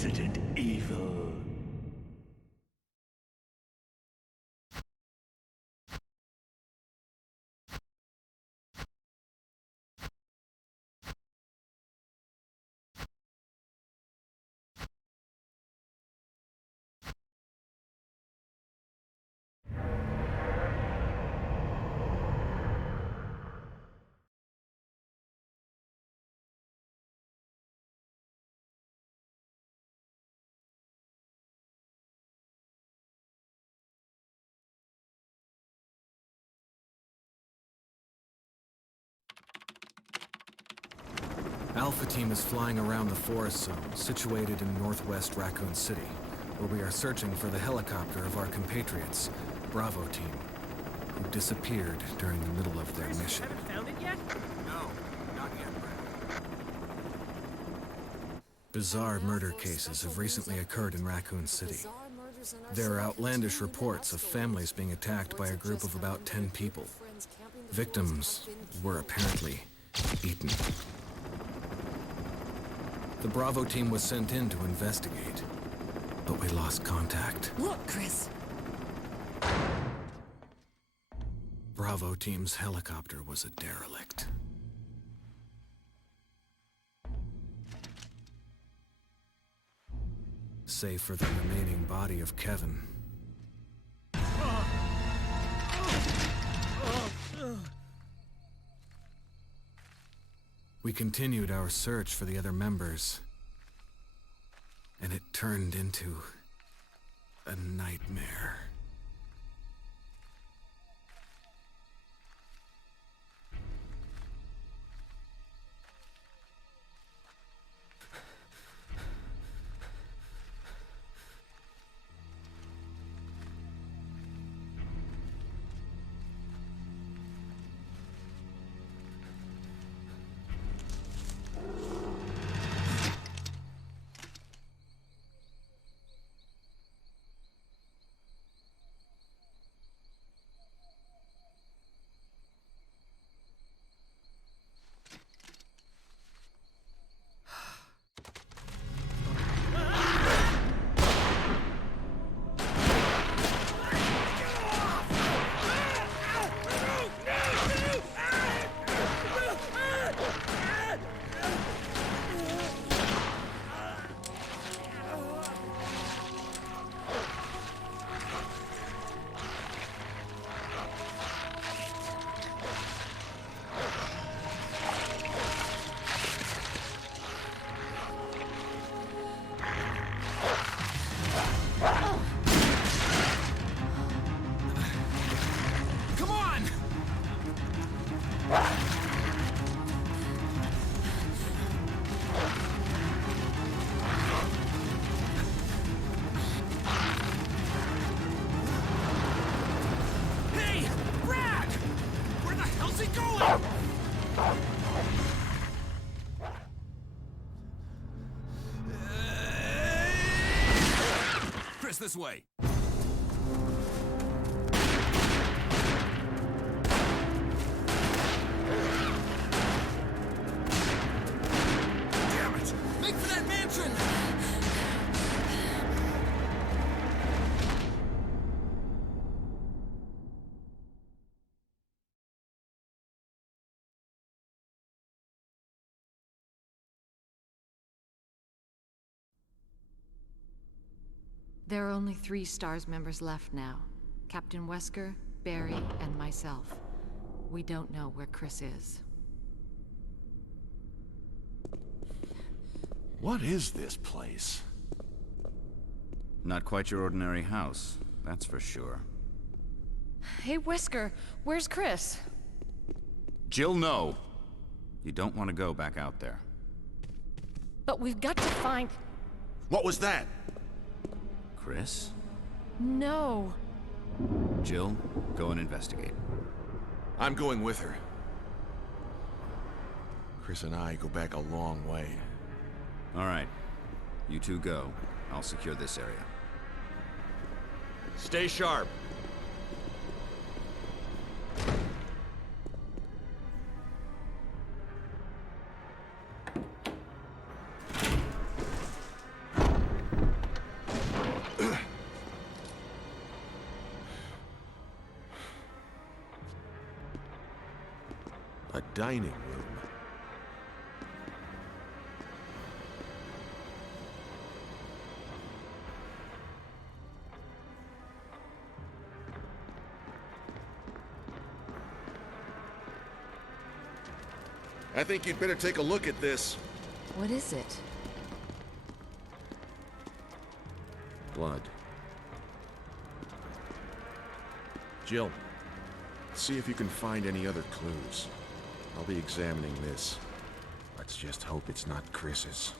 Resident Evil. Alpha Team is flying around the forest zone, situated in northwest Raccoon City, where we are searching for the helicopter of our compatriots, Bravo Team, who disappeared during the middle of their mission. Haven't found it yet? No, not yet, Brad. Bizarre murder cases have recently occurred in Raccoon City. There are outlandish reports of families being attacked by a group of about 10 people. Victims were apparently eaten. The Bravo Team was sent in to investigate, but we lost contact. Look, Chris! Bravo Team's helicopter was a derelict. Save for the remaining body of Kevin. We continued our search for the other members, and it turned into a nightmare. This way. Damn it! Make for that mansion! There are only 3 STARS members left now. Captain Wesker, Barry, and myself. We don't know where Chris is. What is this place? Not quite your ordinary house, that's for sure. Hey, Wesker, where's Chris? Jill, no! You don't want to go back out there. But we've got to find... What was that? Chris? No. Jill, go and investigate. I'm going with her. Chris and I go back a long way. All right. You two go. I'll secure this area. Stay sharp. dining room. I think you'd better take a look at this. What is it? Blood. Jill, see if you can find any other clues. I'll be examining this. Let's just hope it's not Chris's.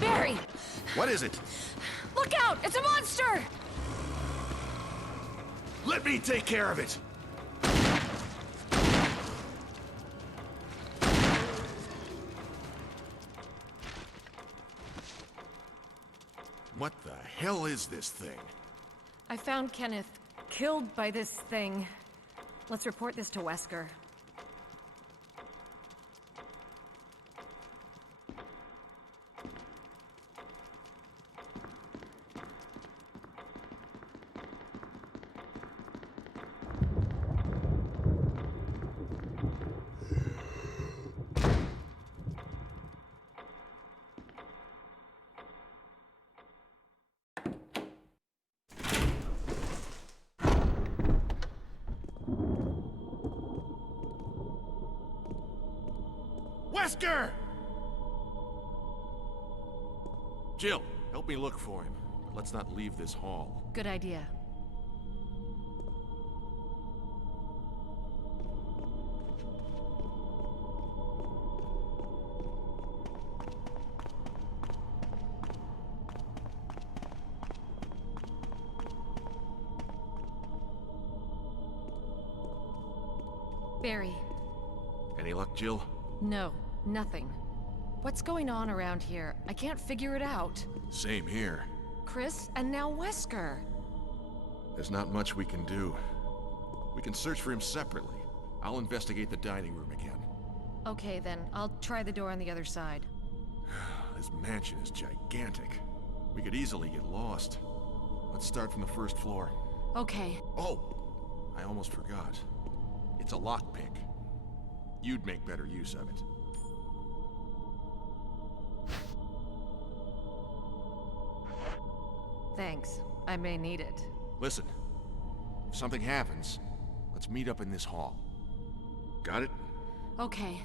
Barry! What is it? Look out! It's a monster! Let me take care of it! What the hell is this thing? I found Kenneth killed by this thing. Let's report this to Wesker. Wesker! Jill, help me look for him. But let's not leave this hall. Good idea. Barry. Any luck, Jill? No, nothing. What's going on around here? I can't figure it out. Same here. Chris, and now Wesker. There's not much we can do. We can search for him separately. I'll investigate the dining room again. Okay, then. I'll try the door on the other side. This mansion is gigantic. We could easily get lost. Let's start from the first floor. Okay. Oh! I almost forgot. It's a lockpick. You'd make better use of it. Thanks. I may need it. Listen, if something happens, let's meet up in this hall. Got it? Okay.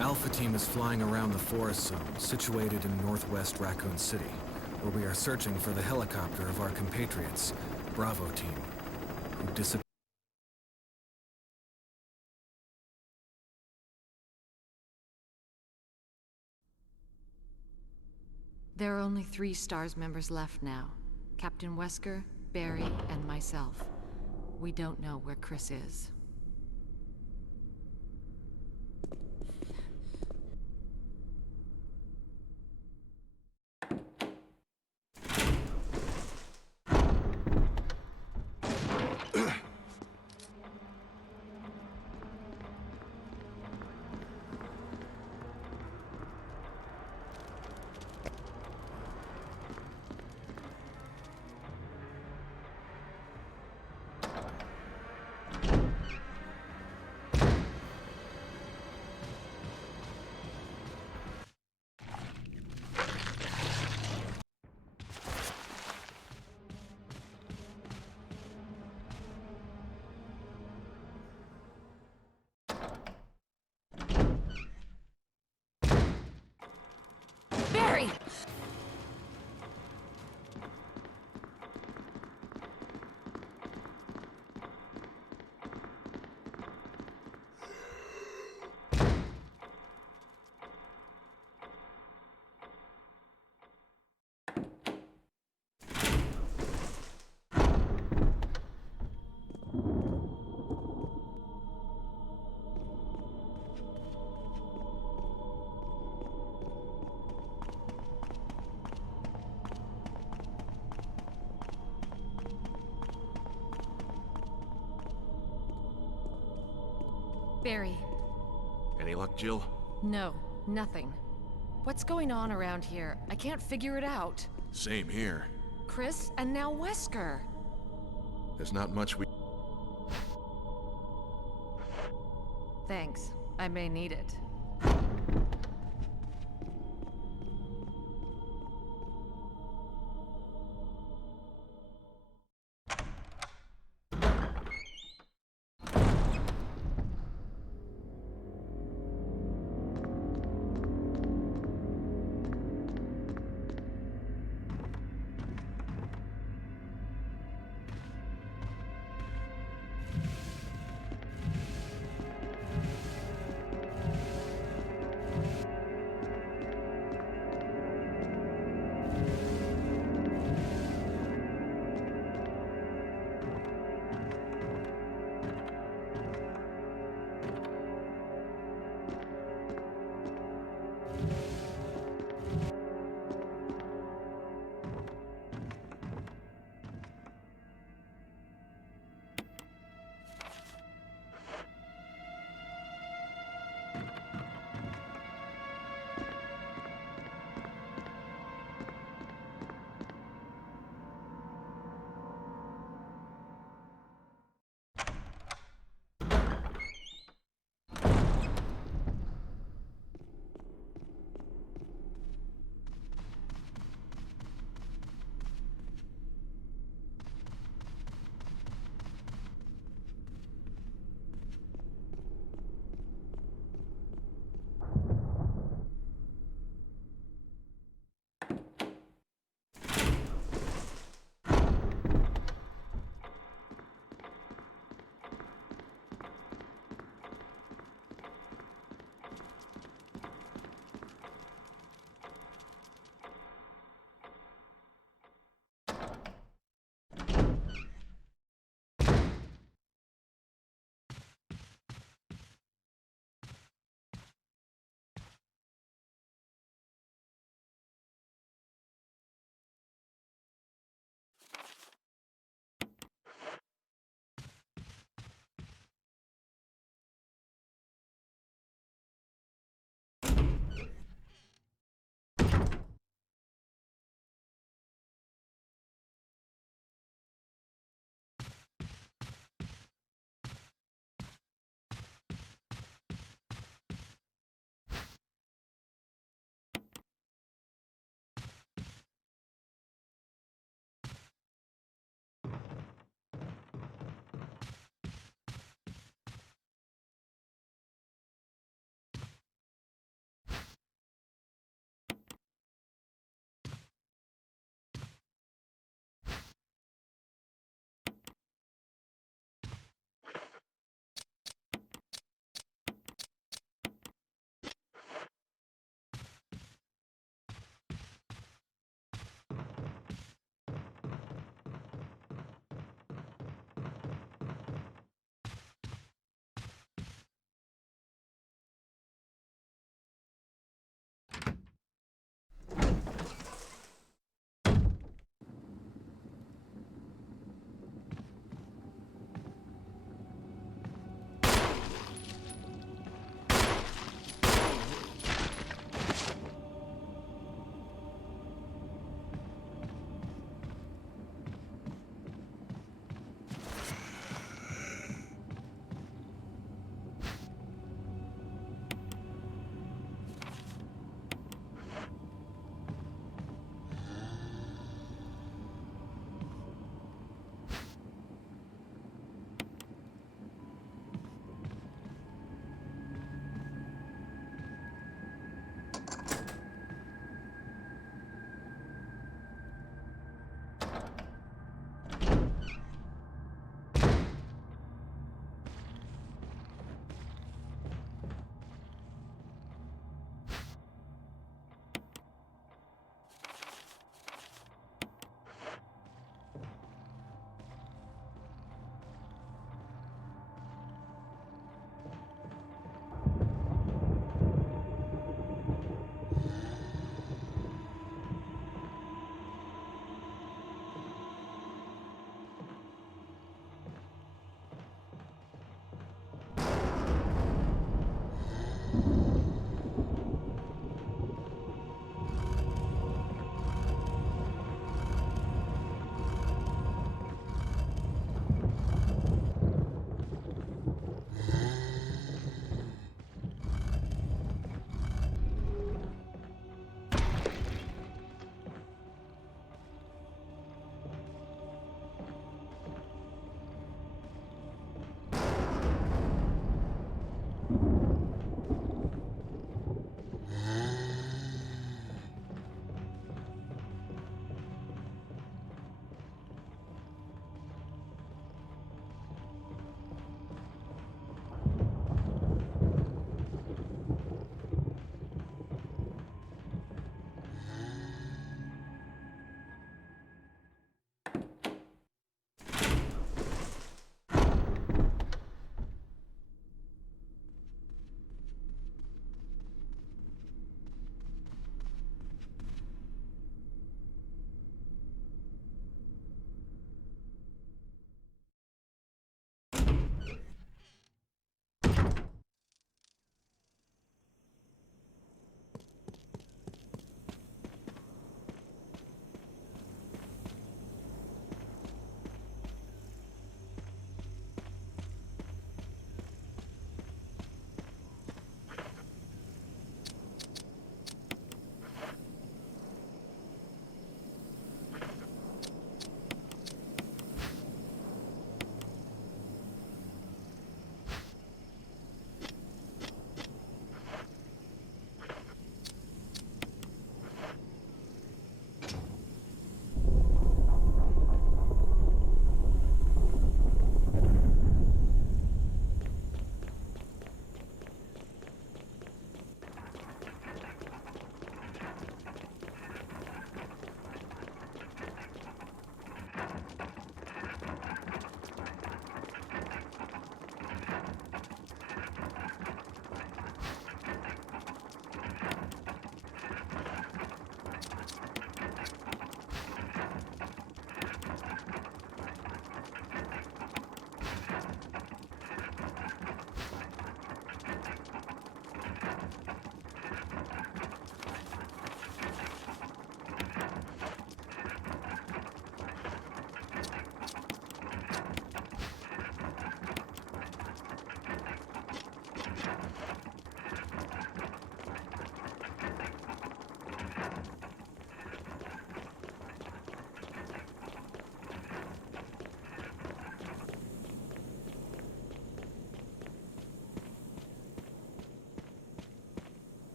Alpha Team is flying around the forest zone, situated in northwest Raccoon City, where we are searching for the helicopter of our compatriots, Bravo Team, who disappeared. There are only 3 STARS members left now. Captain Wesker, Barry, and myself. We don't know where Chris is. Barry! Barry. Any luck, Jill? No, nothing. What's going on around here? I can't figure it out. Same here. Chris, and now Wesker. There's not much we... Thanks. I may need it.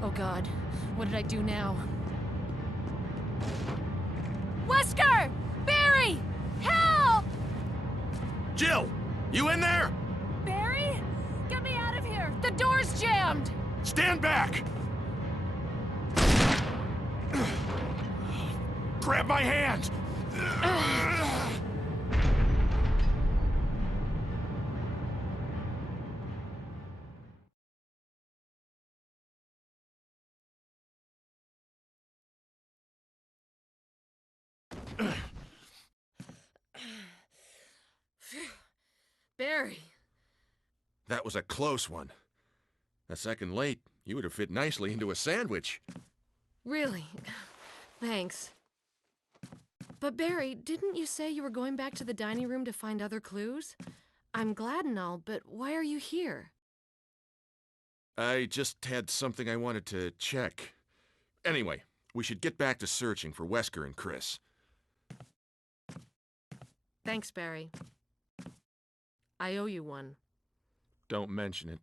Oh God, what did I do now? Wesker! Barry! Help! Jill! You in there? Barry? Get me out of here! The door's jammed! Stand back! Grab my hand! Barry! That was a close one. A second late, you would have fit nicely into a sandwich. Really? Thanks. But Barry, didn't you say you were going back to the dining room to find other clues? I'm glad and all, but why are you here? I just had something I wanted to check. Anyway, we should get back to searching for Wesker and Chris. Thanks, Barry. I owe you one. Don't mention it.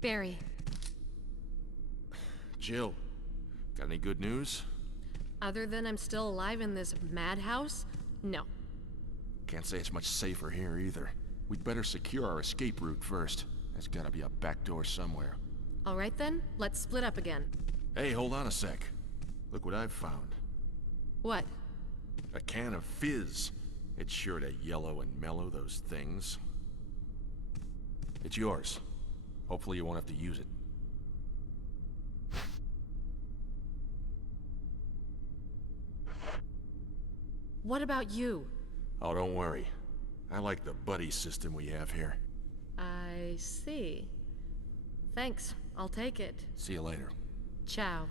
Barry, Jill, got any good news? other than I'm still alive in this madhouse? No. Can't say it's much safer here either. We'd better secure our escape route first. There's gotta be a back door somewhere. All right then, let's split up again. Hey, hold on a sec. Look what I've found. What? A can of fizz. It's sure to yellow and mellow those things. It's yours. Hopefully you won't have to use it. What about you? Oh, don't worry. I like the buddy system we have here. I see. Thanks, I'll take it. See you later. Ciao.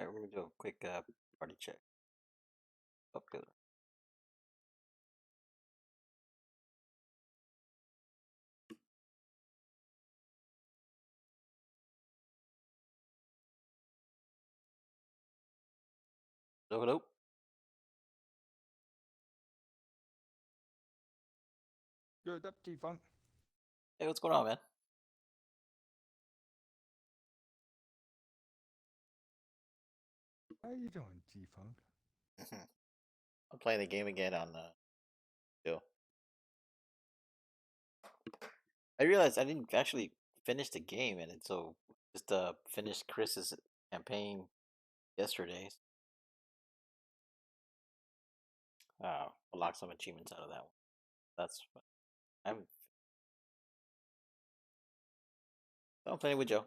Alright, we're gonna do a quick party check. Oh, good. Hello, hello. Good up, G-Funk. Hey, what's going on, man? How you doing, G-Funk? I'm playing the game again on Jill. I realized I didn't actually finish the game, and so just finished Chris's campaign yesterday. I'll lock some achievements out of that one. That's I'm playing with Joe.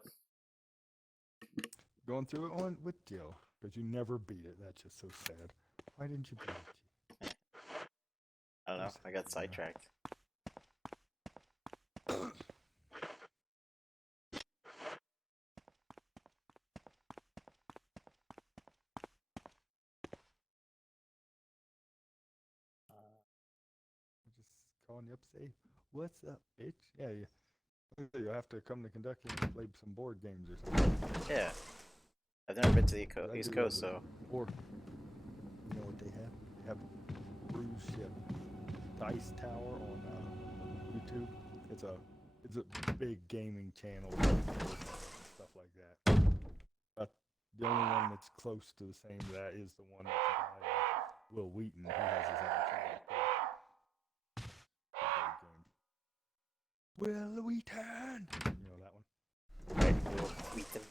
Going through it on with Jill, because you never beat it. That's just so sad. Why didn't you beat it, G? I don't know. I got sidetracked. Just calling you up, say, "What's up, bitch?" Yeah, you have to come to Kentucky and play some board games or something. Yeah. I've never been to the I East do Coast, love so. it. Or, you know what they have? They have a cruise ship dice tower on YouTube. It's a big gaming channel, stuff like that. But the only one that's close to the same to that is the one that's by Will Wheaton, who has his own channel too. Will Wheaton, you know that one. Right, we'll meet them.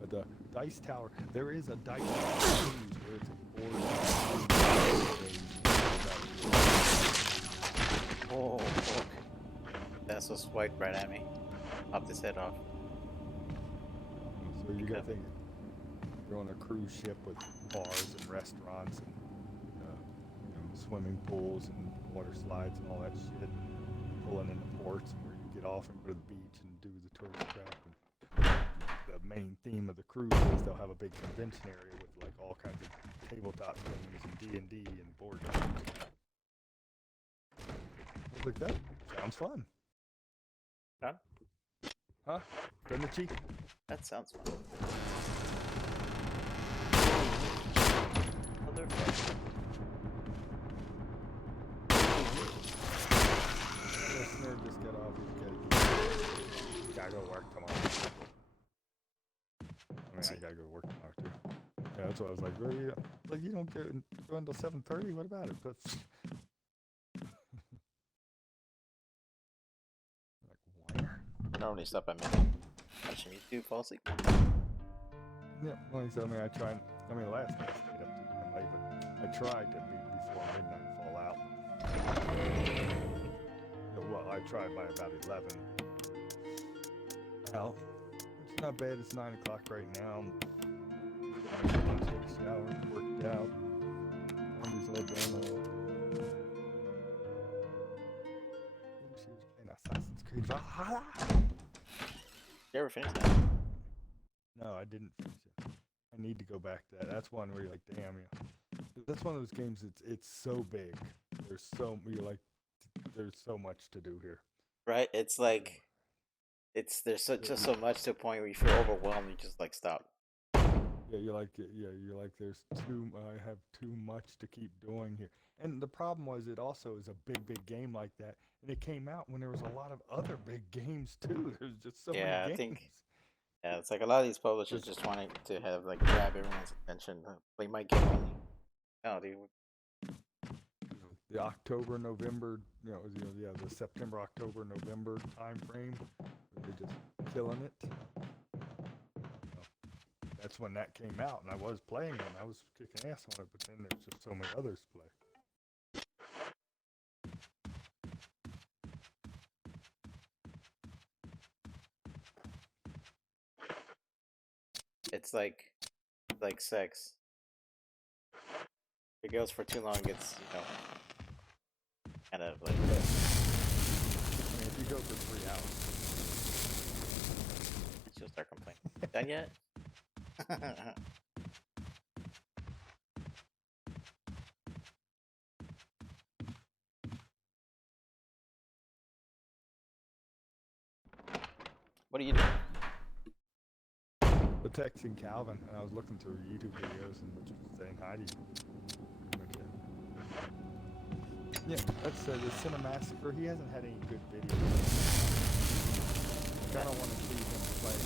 But the dice tower, there is a dice tower cruise where it's a board. Oh, fuck. That's what swiped right at me. Popped his head off. So you gotta think, you're on a cruise ship with bars and restaurants and swimming pools and water slides and all that shit. Pulling into ports where you get off and go to the beach and do the tourist crap. And the main theme of the cruise is they'll have a big convention area with like all kinds of tabletop games and D&D and board games. I was like, that sounds fun. Done? Huh? Doesn't it, Chief? That sounds fun. Motherfucker. Listener just got off. He's gotta go work tomorrow. I mean, I gotta go to work tomorrow too. Yeah, that's what I was like. Really? Like, you don't go until 7:30? What about it? But like, why? I normally stop at midnight. Watching YouTube, fall asleep. Yeah, well, I mean, I tried. I mean, last night I stayed up too damn late, but I tried to be before midnight and fall out. Well, I tried by about 11. Well, it's not bad. It's 9 o'clock right now. I'm gonna take a shower, worked out. I'm just all done. She was playing Assassin's Creed Valhalla. You ever finish that? No, I didn't finish it. I need to go back to that. That's one where you're like, damn, yeah. That's one of those games. It's so big. There's so much to do here. Right? It's like, there's just so much to a point where you feel overwhelmed. You just like stop. Yeah, you're like, I have too much to keep doing here. And the problem was, it also is a big game like that, and it came out when there was a lot of other big games too. There's just so many games. I think. Yeah, it's like a lot of these publishers just wanting to have like grab everyone's attention. Play my game only. No, dude, the October, November, the September, October, November time frame. They're just killing it. That's when that came out, and I was playing it, and I was kicking ass on it, but then there's just so many others to play. It's like sex. If it goes for too long, it's kind of like. I mean, if you go for 3 hours, She'll start complaining. Done yet? What are you doing? but texting Calvin, and I was looking through YouTube videos and just saying hi to you. Yeah, that's the Cinemassacre. He hasn't had any good videos. I kind of want to see him play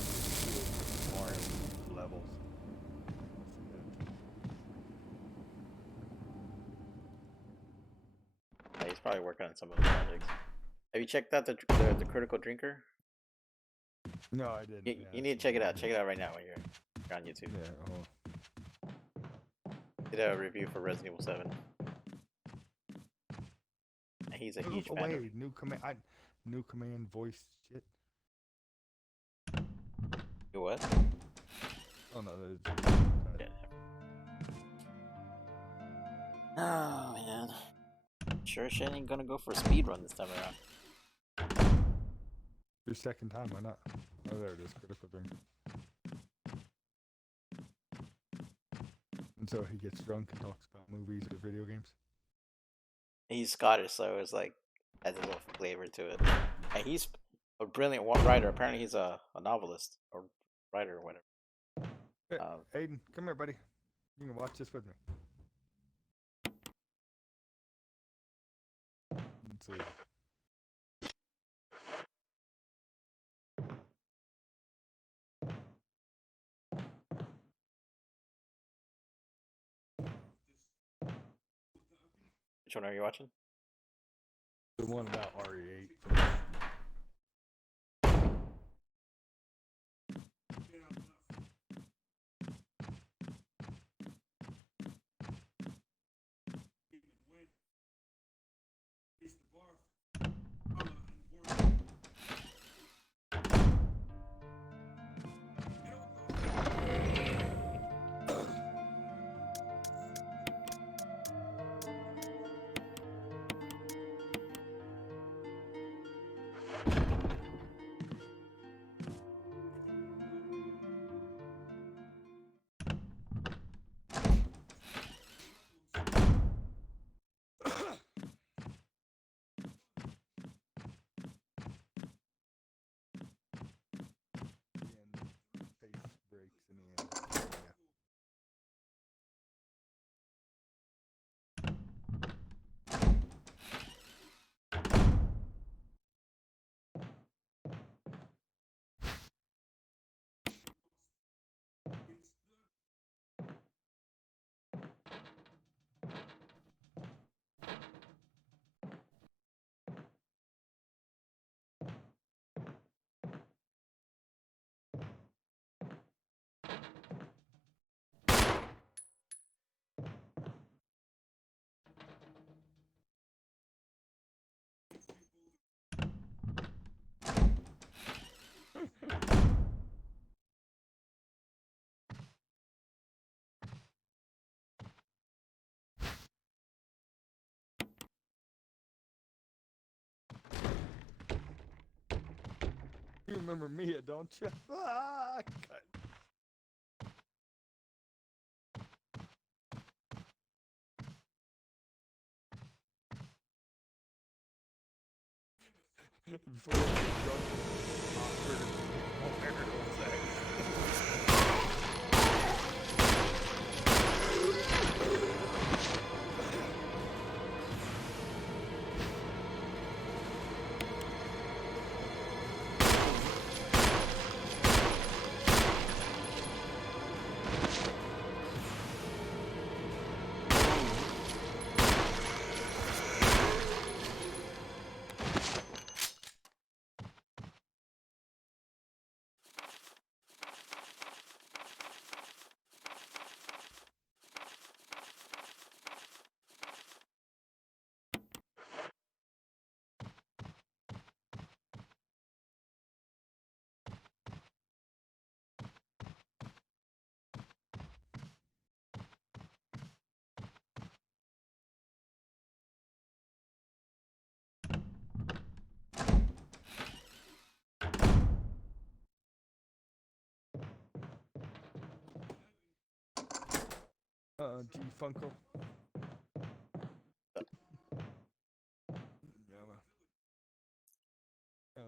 Mario levels. Yeah, he's probably working on some of the projects. Have you checked out the Critical Drinker? No, I didn't. You need to check it out. Check it out right now when you're on YouTube. Yeah. Did a review for Resident Evil 7. And he's a huge fan. Wait, new command voice shit. You what? Oh no, Yeah. Oh man. Sure shit ain't gonna go for a speed run this time around. Your second time, why not? Oh, there it is, Critical Drinker. And so he gets drunk and talks about movies or video games. He's Scottish, so it's like has a little flavor to it. And he's a brilliant writer. Apparently, he's a novelist or writer or whatever. Hey, Aiden, come here, buddy. You can watch this with me. Let's see. Which one are you watching? The one about RE8. You remember Mia, don't you? Ah, cut. Before we get drunk, awkward, marital sex. G Funko. I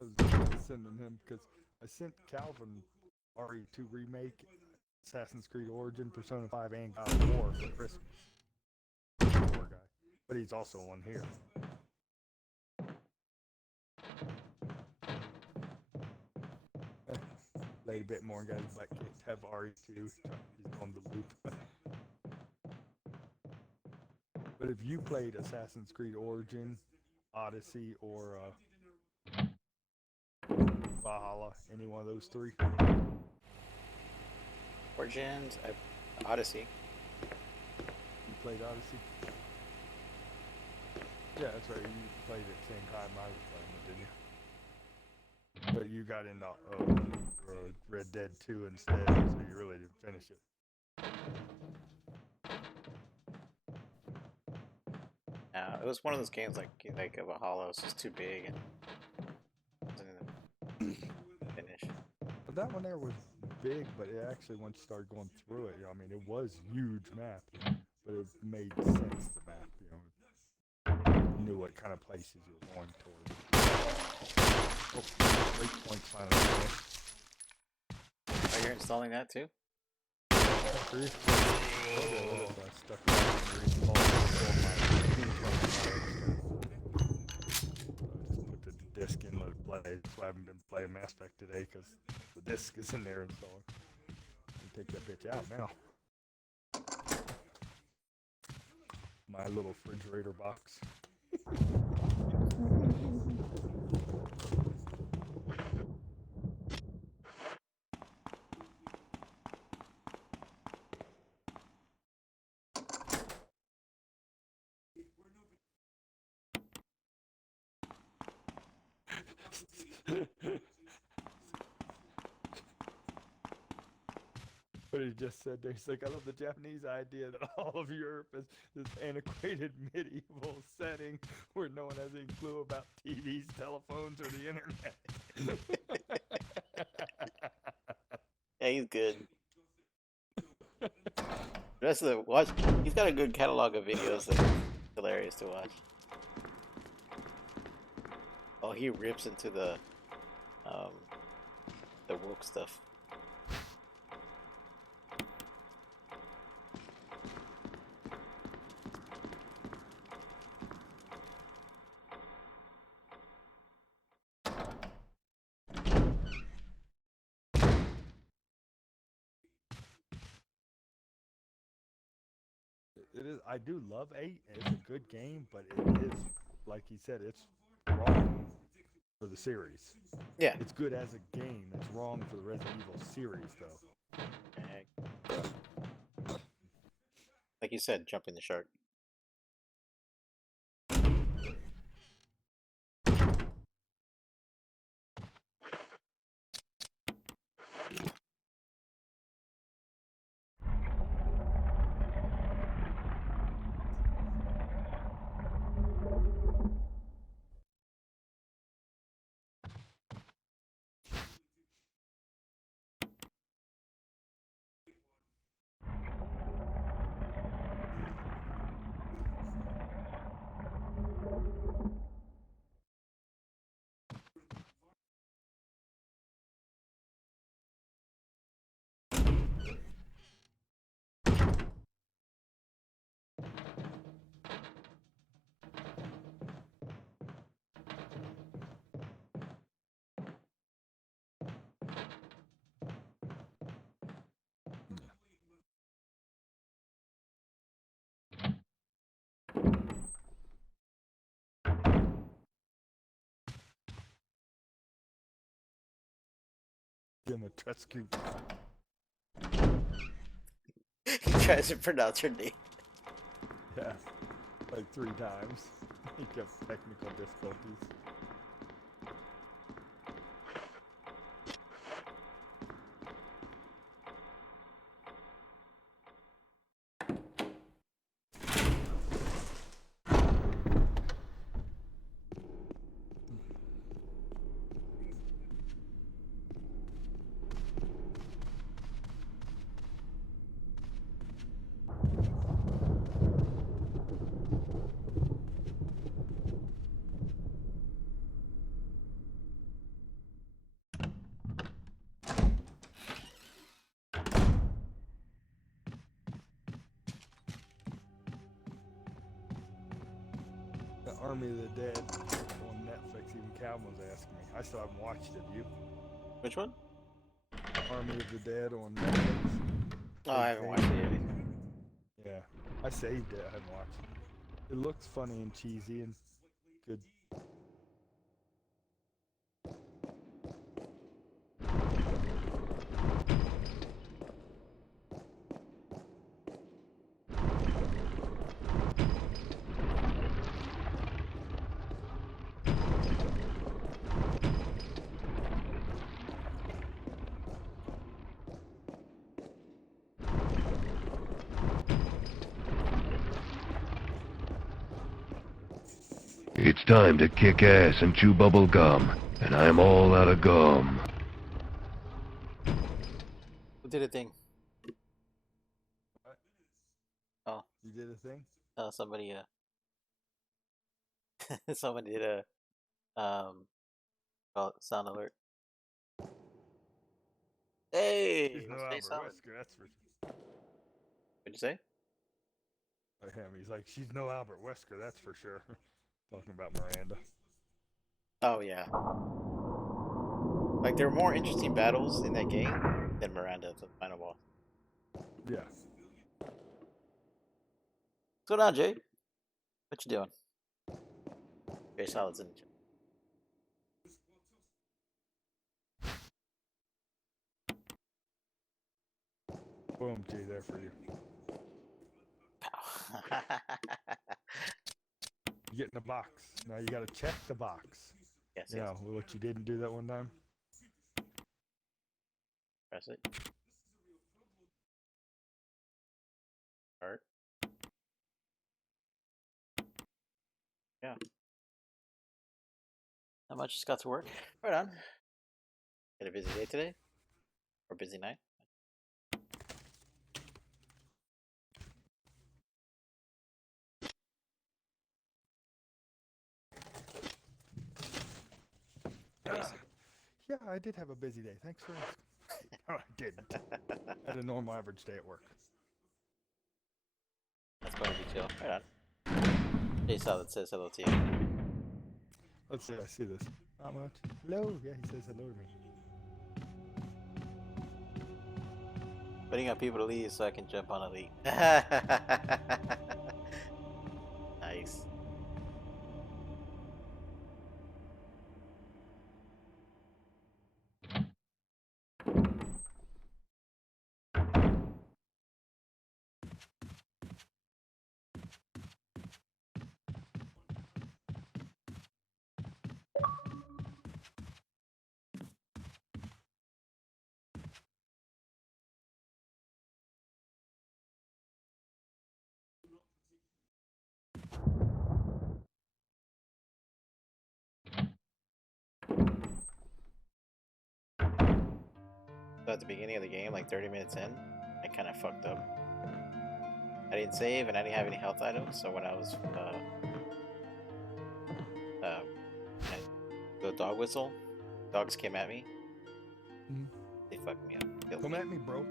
was sending him because I sent Calvin RE2 Remake, Assassin's Creed Origin, Persona 5, and God of War for Christmas. Poor guy. But he's also on here. Played a bit more and got his butt kicked. Have RE2. He's on the loop. But if you played Assassin's Creed Origin, Odyssey, or Valhalla, any one of those three? Origins, Odyssey. You played Odyssey? Yeah, that's right. You played it the same time I was playing it, didn't you? But you got into Red Dead 2 instead, so you really didn't finish it. It was one of those games like Valhalla. It's just too big and wasn't in the finish. But that one there was big, but it actually, once you started going through it, I mean, it was huge map, but it made sense, the map, you knew what kind of places you were going towards. Oh, breakpoint's finally finished. Oh, you're installing that too? Stuck just put the disc in, let it play. That's why I haven't been playing Mass Effect today, because the disc is in there installed. Take that bitch out now. My little refrigerator box. What he just said there, he's like, I love the Japanese idea that all of Europe is this antiquated medieval setting where no one has any clue about TVs, telephones, or the internet. Yeah, he's good. The rest of the watch, he's got a good catalog of videos that are hilarious to watch. Oh, he rips into the woke stuff. It is. I do love 8. It's a good game, but it is, like he said, it's wrong for the series. Yeah. It's good as a game. It's wrong for the Resident Evil series, though. Like you said, jumping the shark. In the Trescu. He tries to pronounce her name. Yeah, like 3 times. He kept technical difficulties. Army of the Dead on Netflix. Even Calvin was asking me. I still haven't watched it. You? Which one? Army of the Dead on Netflix. Oh, I haven't watched it yet. Yeah, I saved it. I haven't watched it. It looks funny and cheesy and good. It's time to kick ass and chew bubble gum, and I'm all out of gum. Who did a thing? What? Oh, You did a thing? somebody somebody did a call it sound alert. Hey, He's no let's stay Albert silent. Wesker, that's for What'd you say? him. He's like, she's no Albert Wesker, that's for sure. Talking about Miranda. Oh yeah. Like there were more interesting battles in that game than Miranda at the final boss. Yeah. What's going on, Jay? What you doing? Jay Solid's in the chat. Boom, G, there for you. You get in the box. Now you gotta check the box. Yes, Yeah, yes. what you didn't do that one time? Press it. Start. Yeah. Not much, just got to work. Right on. Had a busy day today? Or busy night? Yeah, I did have a busy day. Thanks for asking. No, I didn't. I had a normal average day at work. That's going to be chill. Right on. Jay Solid says hello to you. Let's see, I see this. Not much. Hello. Yeah, he says hello to me. Waiting on people to leave so I can jump on Elite. Nice. So at the beginning of the game, like 30 minutes in, I kind of fucked up. I didn't save and I didn't have any health items, so when I was the dog whistle, dogs came at me. They fucked me up. Killed Come me. at me, bro.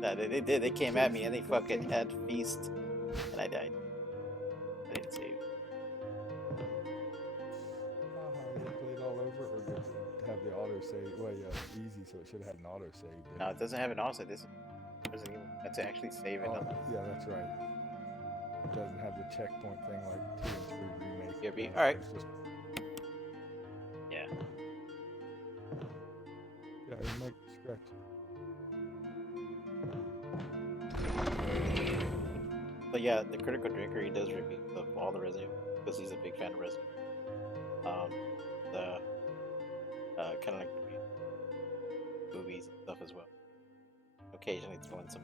No, they did. They came at me and they fucking had feast, and I died. I didn't save. You play it all over, or did it have the auto save? Well, yeah, easy, so it should have had an auto save. didn't No, it? it doesn't have an offset. This Resident Evil. That's actually save it. Oh, yeah, that's right. It doesn't have the checkpoint thing like 2 and 3 remake. Yeah, be- does. alright. It's just, Yeah. yeah, you might scratch. But yeah, the critical drinker, he does reviews of all the Resident Evil because he's a big fan of Resident Evil. The kind of like movies and stuff as well. Occasionally, it's going some.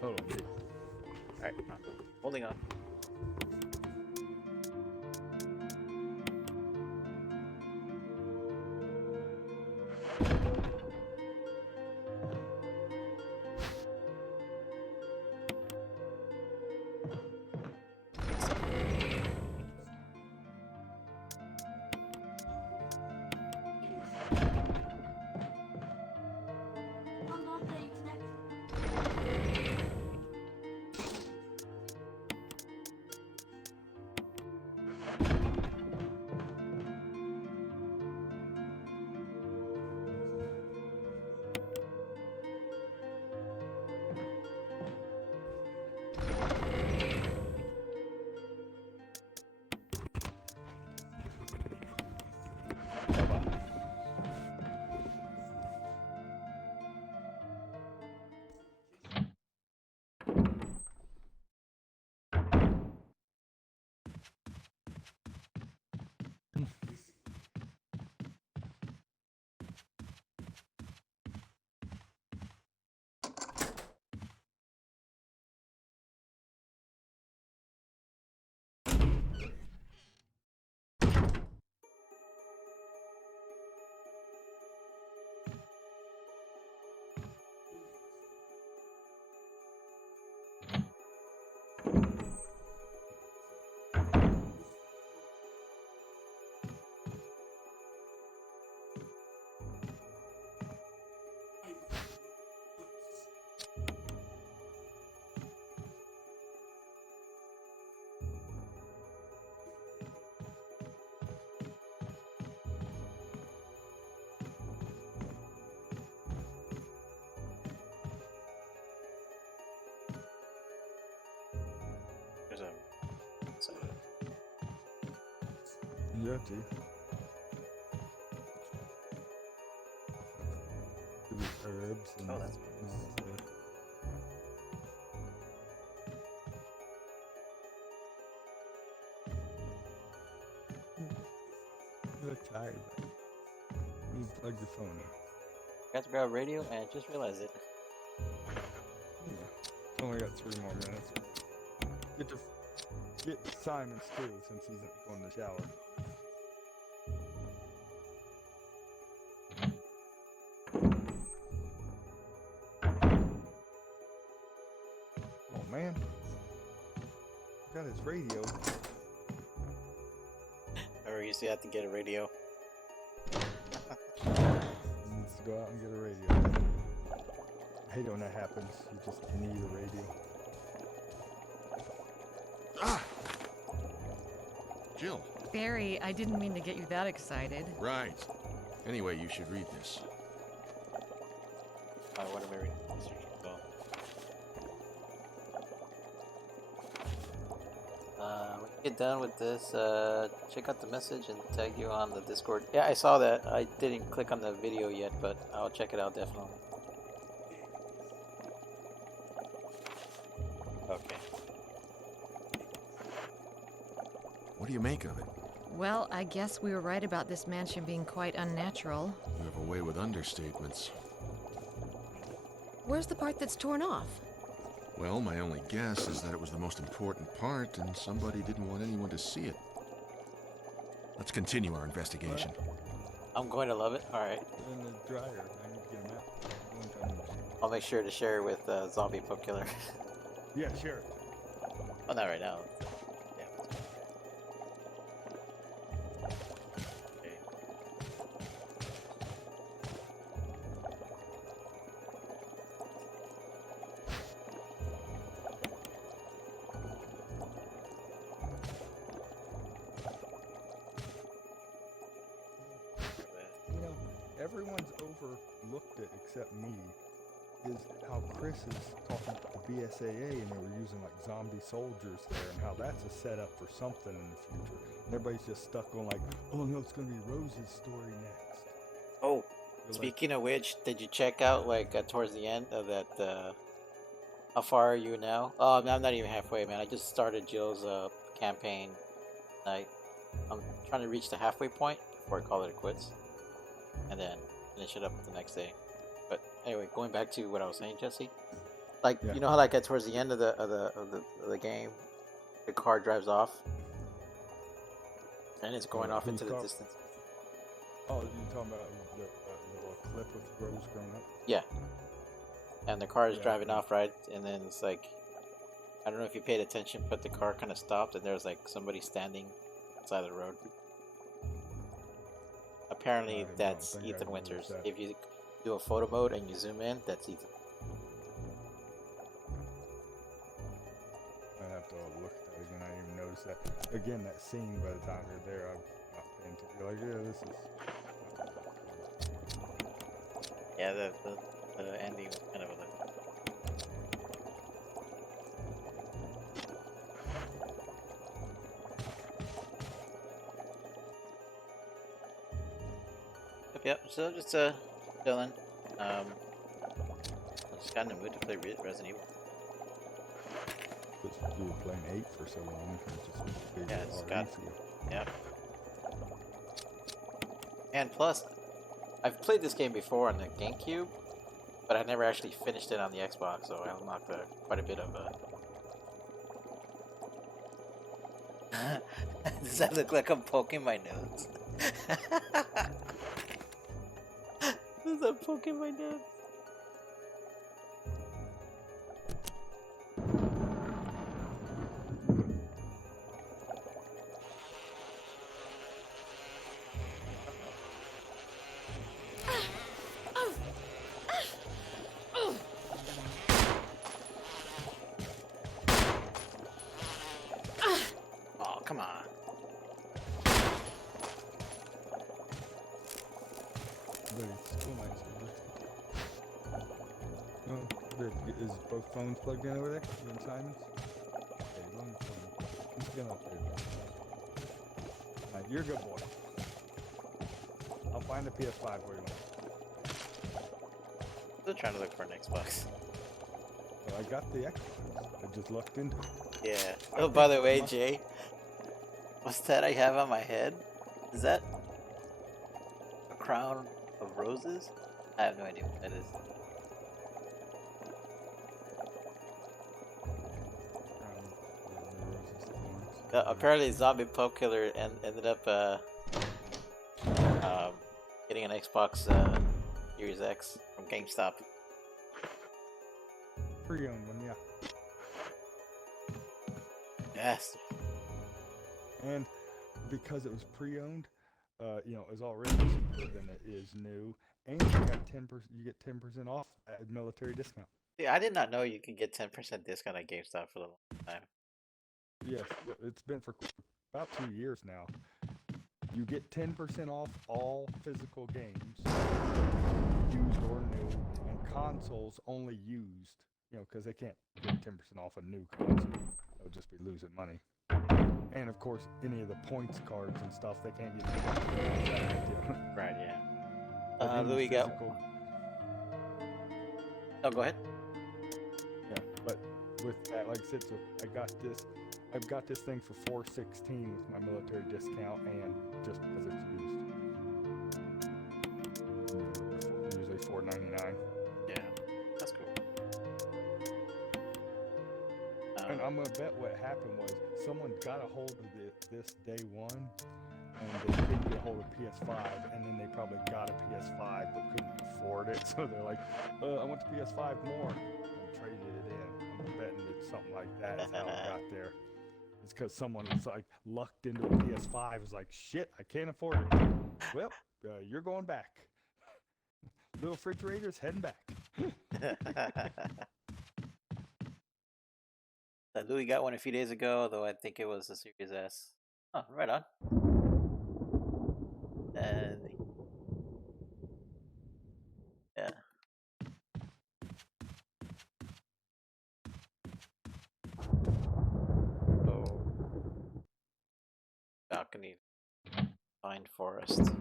Hold on, dude. All right, holding on. You have to. Give it herbs and Oh, that's You look tired. You plug your phone in. Got to grab a radio and just realized it. Yeah. Only got 3 more minutes. Get Simon's too, since he's going to the shower. Oh man. Got his radio. Or you still have to get a radio. He needs to go out and get a radio. I hate when that happens. You just need a radio. Ah! Jill. Barry, I didn't mean to get you that excited. Right. Anyway, you should read this. What am I reading? When you get done with this, check out the message and tag you on the Discord. Yeah, I saw that. I didn't click on the video yet, but I'll check it out definitely. Okay. What do you make of it? Well, I guess we were right about this mansion being quite unnatural. You have a way with understatements. Where's the part that's torn off? Well, my only guess is that it was the most important part, and somebody didn't want anyone to see it. Let's continue our investigation. I'm going to love it. Alright. Put in the dryer. I need to get him out. One time. I'll make sure to share it with Zombie Pub Killer. Yeah, share it. Oh, not right now. Yeah. Okay. You know, everyone's overlooked it except me. Is how Chris is talking to the BSAA and they were using like zombie soldiers there, and how that's a setup for something in the future. And everybody's just stuck on like, oh no, it's gonna be Rose's story next. Oh, You're speaking of which, did you check out like towards the end of that? How far are you now? Oh, I'm not even halfway, man. I just started Jill's campaign. I'm trying to reach the halfway point before I call it quits, and then finish it up the next day. But anyway, going back to what I was saying, Jesse. Like Yeah. you know how like at towards the end of the game, the car drives off, and it's going off whose into the car? distance. Oh, you're talking about the little clip with Rose growing up? Yeah. And the car is Yeah. driving off, right? And then it's like, I don't know if you paid attention, but the car kind of stopped, and there's like somebody standing outside the road. Apparently, I don't that's think I Ethan noticed Winters. that. If you do a photo mode and you zoom in, that's Ethan. I have to look at that again. I didn't even notice that. Again, that scene by the time you're there, I'm not paying attention. You're like, yeah, this is. Yeah, the ending was kind of a. Yep. So just chilling. I just got in the mood to play Resident Evil. Because you were playing 8 for so long. It's just a big Yeah, it's RE got- for you. Yep. And plus, I've played this game before on the GameCube, but I never actually finished it on the Xbox, so I unlocked quite a bit of. Does that look like I'm poking my nose? Does that poking my nose? Oh, come on. But it's still nice. No, is both phones plugged in over there? You and Simon's? Okay, one phone. Let's get up there. You're a good boy. I'll find the PS5 for you. Still trying to look for an Xbox. Well, I got the Xbox. I just looked into it. Yeah. Oh, by the way, Jay, what's that I have on my head? Is that a crown of roses? I have no idea what that is. Apparently, Zombie Pub Killer ended up getting an Xbox Series X from GameStop. Pre-owned one, yeah. Yes. And because it was pre-owned, you know, it's already cheaper than it is new, and you got 10%. You get 10% off at military discount. Yeah, I did not know you could get 10% discount at GameStop for the long time. Yes, it's been for about 2 years now. You get 10% off all physical games, used or new, and consoles only used. You know, because they can't get 10% off a new console. They'll just be losing money. And of course, any of the points cards and stuff, they can't get. Right, yeah. Louis got. Oh, go ahead. Yeah, but with that, like I said, so I've got this thing for $416 with my military discount, and just because it's used, usually $4.99. Yeah, that's cool. And I'm gonna bet what happened was someone got a hold of this day one, and they couldn't get a hold of PS5, and then they probably got a PS5 but couldn't afford it, so they're like, I want the PS5 more, and traded it in. I'm betting it's something like that is how it got there. It's because someone was like lucked into a PS5, was like, shit, I can't afford it. Well, you're going back. Little refrigerator's heading back. Louis got one a few days ago, though I think it was the Series S. Oh, right on. And yeah. Oh, balcony, pine forest,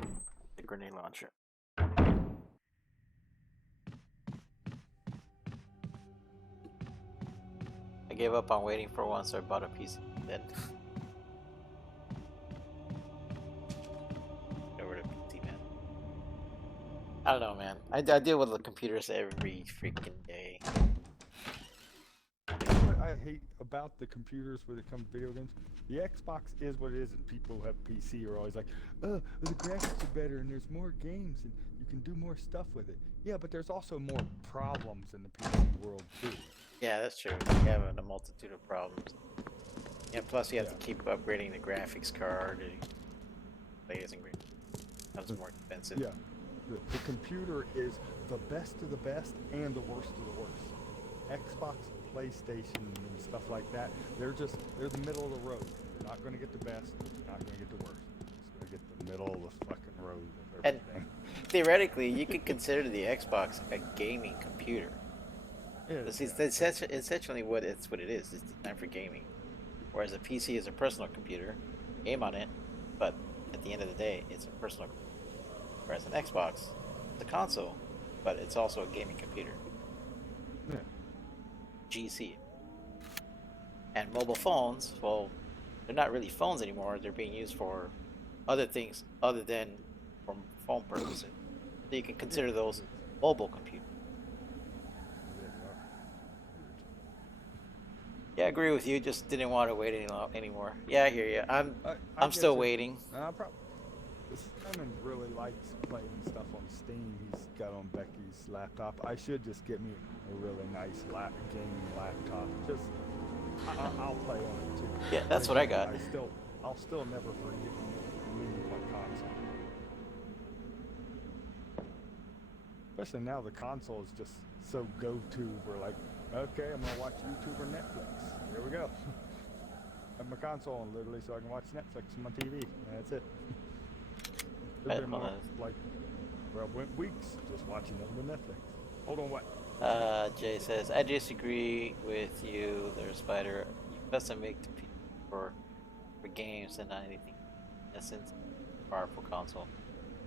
the grenade launcher. I gave up on waiting for one, so I bought a PC then. Over to PC, man. I don't know, man. I deal with the computers every freaking day. What I hate about the computers when it comes to video games, the Xbox is what it is, and people who have PC are always like, oh, the graphics are better, and there's more games, and you can do more stuff with it. Yeah, but there's also more problems in the PC world, too. Yeah, that's true. You have a multitude of problems. Yeah, plus you have to keep upgrading the graphics card. Latest and greatest. Becomes more expensive. Yeah, the computer is the best of the best and the worst of the worst. Xbox, PlayStation, and stuff like that, they're the middle of the road. You're not going to get the best, you're not going to get the worst. You're just going to get the middle of the fucking road of everything. And theoretically, you could consider the Xbox a gaming computer. It's essentially what it is. It's designed for gaming. Whereas a PC is a personal computer, game on it, but at the end of the day, it's a personal computer. Whereas an Xbox is a console, but it's also a gaming computer. Yeah. GC. And mobile phones, well, they're not really phones anymore. They're being used for other things other than for phone purposes. So you can consider those mobile computers. Yeah, I agree with you. Just didn't want to wait anymore. Yeah, I hear you. I'm still waiting. Simon really likes playing stuff on Steam. He's got on Becky's laptop. I should just get me a really nice gaming laptop. Just I'll play on it too. Yeah, that's what I got. I'll still never forget using my console. Especially now the console is just so go-to. We're like, okay, I'm gonna watch YouTube or Netflix. Here we go. I have my console on literally so I can watch Netflix on my TV. And that's it. There's been more, like, well, went weeks just watching nothing but Netflix. Hold on, what? Jay says, I disagree with you, there, Spider. You custom make the PC for games and not anything. essence, powerful console.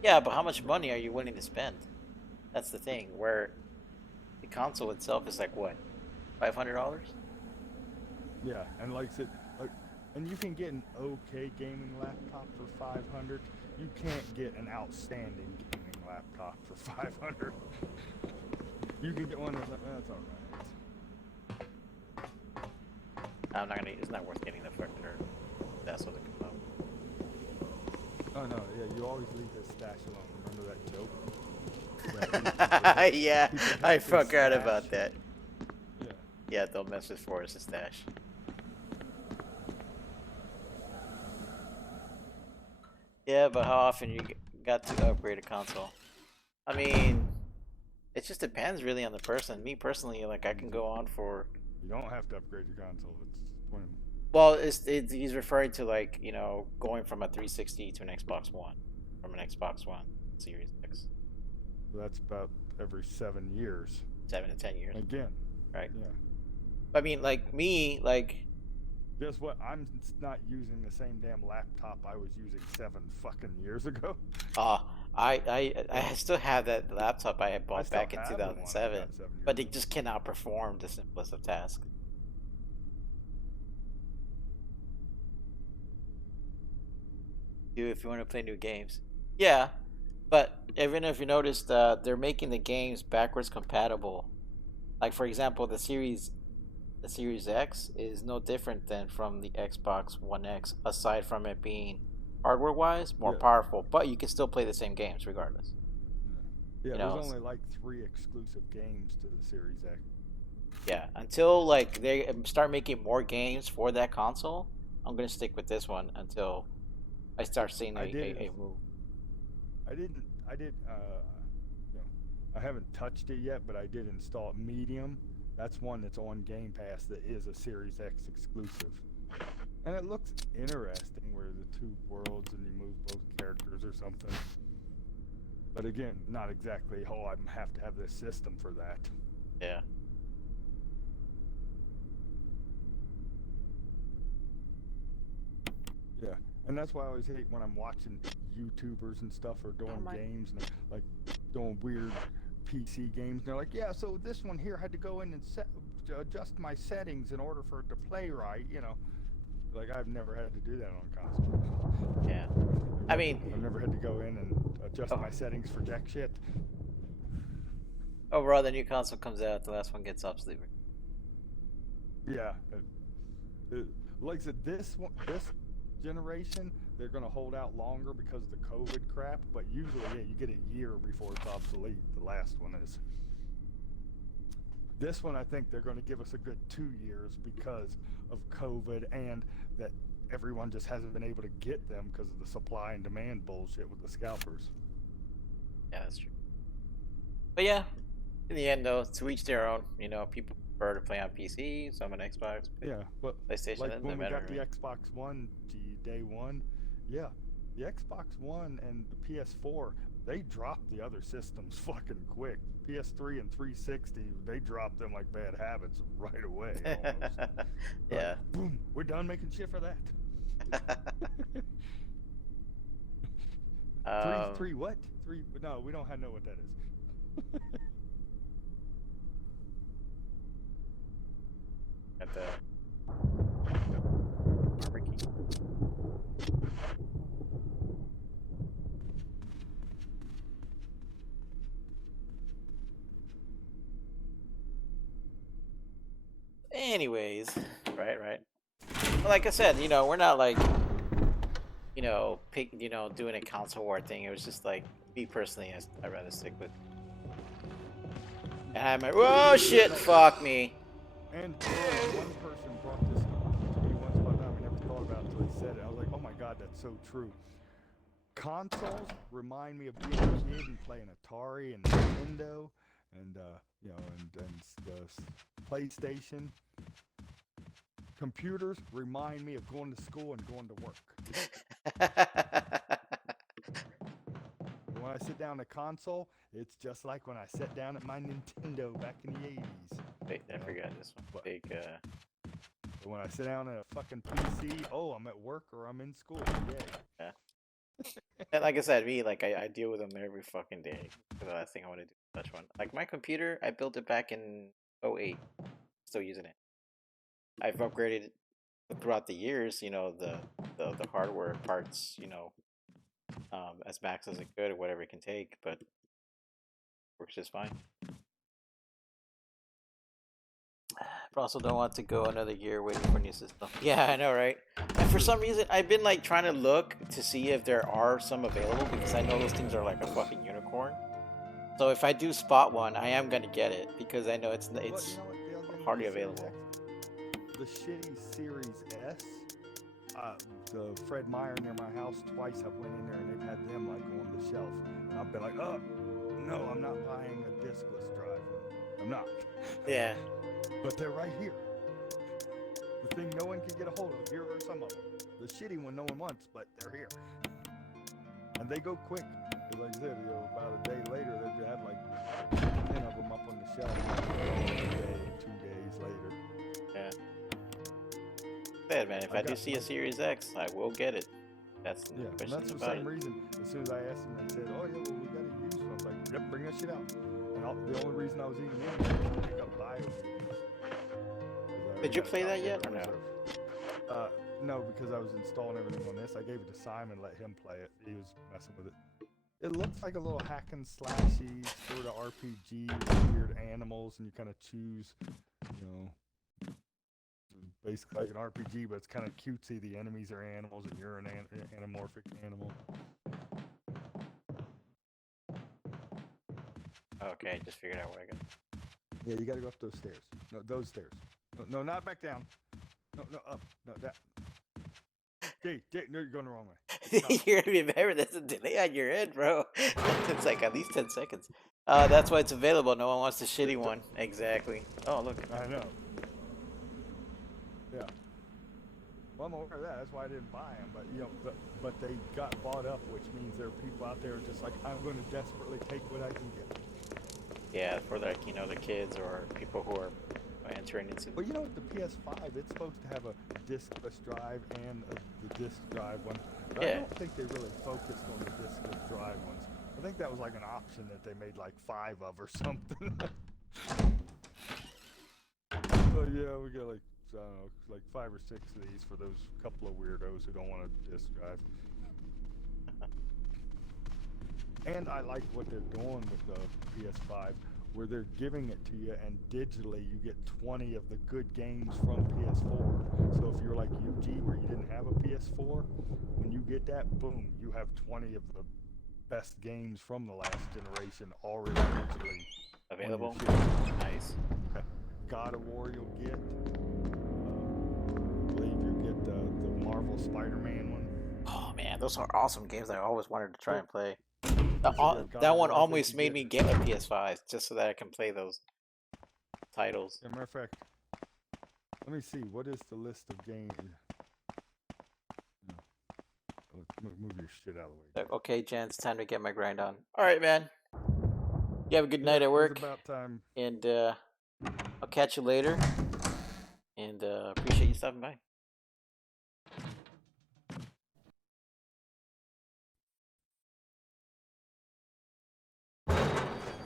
Yeah, but how much money are you willing to spend? That's the thing. Where the console itself is like what, $500? Yeah, and like I said, like, and you can get an okay gaming laptop for 500. You can't get an outstanding gaming laptop for 500. You can get one that's like, that's all right. I'm not gonna. It's not worth getting the fucking. That's what it comes out. Oh no, yeah, you always leave his stash alone. Remember that joke? Yeah, I forgot stash. about that. Yeah. Yeah, don't mess with Forrest's stash. Yeah, but how often you got to upgrade a console? I mean, it just depends really on the person. Me personally, like I can go on for. You don't have to upgrade your console. It's when. Well, he's referring to like going from a 360 to an Xbox One, from an Xbox One Series X. That's about every 7 years. 7 to 10 years. Again. Right. Yeah. I mean, like me, like. Guess what? I'm not using the same damn laptop I was using 7 fucking years ago. I still have that laptop I had bought still back in have the one I 2007, got 7 but years it just cannot perform the simplest of tasks. If you want to play new games, yeah, but even if you noticed, they're making the games backwards compatible. Like for example, the Series X is no different than from the Xbox One X, aside from it being hardware-wise more powerful, but you can still play the same games regardless. Yeah, there's only like 3 exclusive games to the Series X. Yeah, until like they start making more games for that console, I'm gonna stick with this one until I start seeing a move. I haven't touched it yet, but I did install Medium. That's one that's on Game Pass that is a Series X exclusive. And it looks interesting where the 2 worlds and you move both characters or something. But again, not exactly, oh, I have to have this system for that. Yeah. Yeah, and that's why I always hate when I'm watching YouTubers and stuff or doing games and like doing weird PC games. And they're like, yeah, so this one here had to go in and adjust my settings in order for it to play right, Like I've never had to do that on console. Yeah. I mean, I've never had to go in and adjust my settings for jack shit. overall, the new console comes out, the last one gets obsolete. Yeah. Like I said, this generation, they're going to hold out longer because of the COVID crap, but usually, yeah, you get a year before it's obsolete. The last one is. This one, I think they're going to give us a good 2 years because of COVID and that everyone just hasn't been able to get them because of the supply and demand bullshit with the scalpers. Yeah, that's true. But yeah, in the end, though, to each their own. People prefer to play on PC, some on Xbox. Yeah, but PlayStation. like when we got the Xbox One day one, yeah, the Xbox One and the PS4, they dropped the other systems fucking quick. PS3 and 360, they dropped them like bad habits right away. Almost. Yeah. Boom, we're done making shit for that. Three what? 3? No, we don't know what that is. At the freaky. Anyways, right. Well, like I said, we're not like, doing a console war thing. It was just like me personally, I'd rather stick with. And I'm like, oh shit, fuck me. And one person brought this to me once upon a time. I never thought about it until he said it. I was like, oh my god, that's so true. Consoles remind me of being a kid and playing Atari and Nintendo and the PlayStation. Computers remind me of going to school and going to work. When I sit down at a console, it's just like when I sat down at my Nintendo back in the 80s. Wait, I forgot this one. Big, But when I sit down at a fucking PC, oh, I'm at work or I'm in school. Yay. Yeah. And like I said, me, like I deal with them every fucking day. The last thing I want to do is touch one. Like my computer, I built it back in '08. Still using it. I've upgraded it throughout the years, you know, the hardware parts, you know, as max as it could or whatever it can take, but works just fine. But also don't want to go another year waiting for a new system. Yeah, I know, right? And for some reason, I've been like trying to look to see if there are some available because I know those things are like a fucking unicorn. So if I do spot one, I am gonna get it because I know it's But you know what? Dale, getting hardly the Series available. X, the shitty Series S. The Fred Meyer near my house twice I've went in there and they've had them like on the shelf, and I've been like, oh no, I'm not buying a discless drive. I'm not. Yeah. But they're right here. The thing no one can get a hold of. Here are some of them. The shitty one no one wants, but they're here. And they go quick. Like I said, you know, about a day later, they'd have like 10 of them up on the shelf. A day, 2 days later. Yeah. Said, man, if I do see a Series X, I will get it. That's no Yeah, and question that's the about same it. reason. As soon as I asked them, they said, "Oh yeah, well we got to use one." I was like, "Yep, bring that shit out." And the only reason I was even in there was to pick up bio. Did you play that yet or no? No, because I was installing everything on this. I gave it to Simon, let him play it. He was messing with it. It looks like a little hack and slashy sort of RPG with weird animals, and you kind of choose, you know, basically like an RPG, but it's kind of cutesy. The enemies are animals, and you're an anamorphic animal. Okay, just figured out where I got. Yeah, you got to go up those stairs. No, those stairs. No, not back down. No, up. No, that. Jay, no, you're going the wrong way. You're gonna remember there's a delay on your end, bro. It's like at least 10 seconds. That's why it's available. No one wants the shitty one. Exactly. Oh, look. I know. Yeah. Well, I'm aware of that. That's why I didn't buy them. But you know, but they got bought up, which means there are people out there just like, I'm going to desperately take what I can get. Yeah, for like, you know, the kids or people who are entering into. Well, you know, with the PS5, it's supposed to have a discless drive and the disc drive one. But Yeah. I don't think they really focused on the discless drive ones. I think that was like an option that they made like 5 of or something. But yeah, we got like, I don't know, like 5 or 6 of these for those couple of weirdos who don't want a disc drive. And I like what they're doing with the PS5, where they're giving it to you, and digitally you get 20 of the good games from PS4. So if you're like UG, where you didn't have a PS4, when you get that, boom, you have 20 of the best games from the last generation already digitally Available? on your shit. Nice. God of War you'll get. I believe you'll get the Marvel Spider-Man one. Oh man, those are awesome games I always wanted to try and play. God That of one War, I think almost you made me get a PS5 just so that I can play those titles. As a matter of fact, let me see. What is the list of games? Move your shit out of the way. Okay, Jen, it's time to get my grind on. All right, man. You have a good night at work. It's about time. And I'll catch you later. And appreciate you stopping by.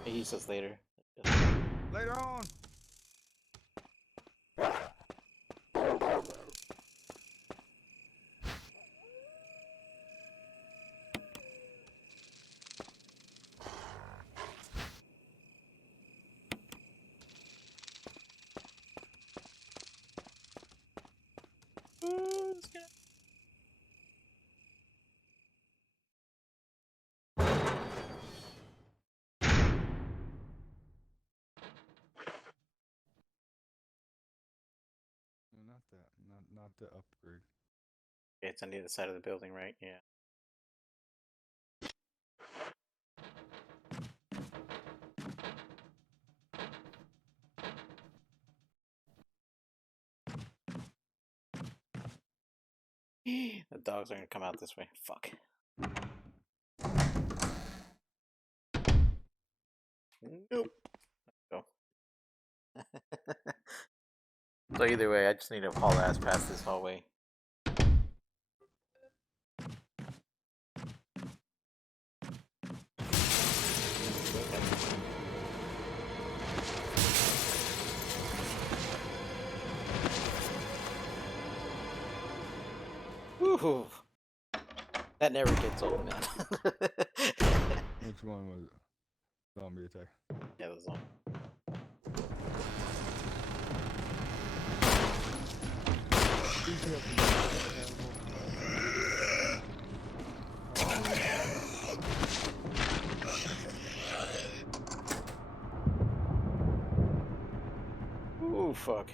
He says later. Later on. Not that. Not the upgrade. It's on the other side of the building, right? Yeah. The dogs are gonna come out this way. Fuck. Nope. Go. So either way, I just need to haul ass past this hallway. Ooh, that never gets old, man. Which one was it? Zombie attack. Yeah, the zombie. Ooh, fuck.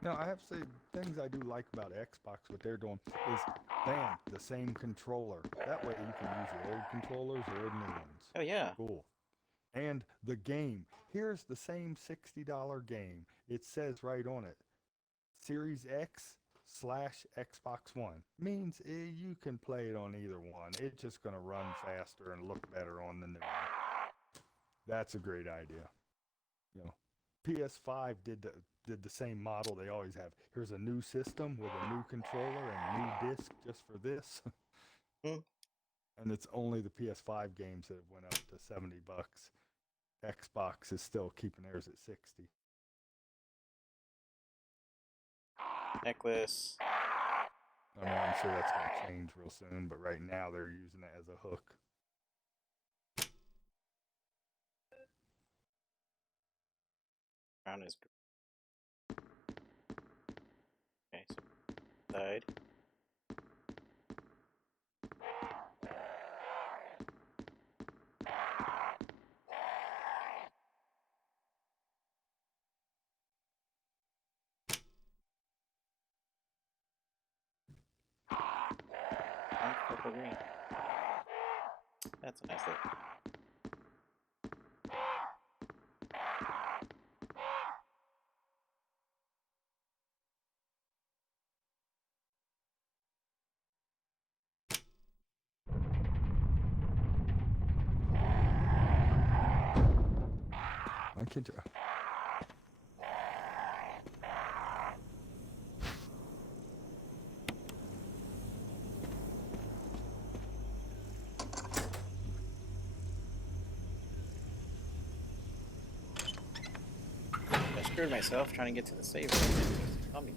Now, I have to say, things I do like about Xbox, what they're doing is, bam, the same controller. That way you can use your old controllers or the new ones. Oh, yeah. Cool. And the game. Here's the same $60 game. It says right on it, Series X/Xbox One. Means you can play it on either one. It's just going to run faster and look better on the new one. That's a great idea. You know, PS5 did the same model they always have. Here's a new system with a new controller and new disc just for this. And it's only the PS5 games that have went up to $70. Xbox is still keeping theirs at 60. Necklace. I mean, I'm sure that's going to change real soon, but right now they're using it as a hook. Crown is good. Okay, so side. Purple green. That's a nice look. I can try. I screwed myself trying to get to the save. Zombie.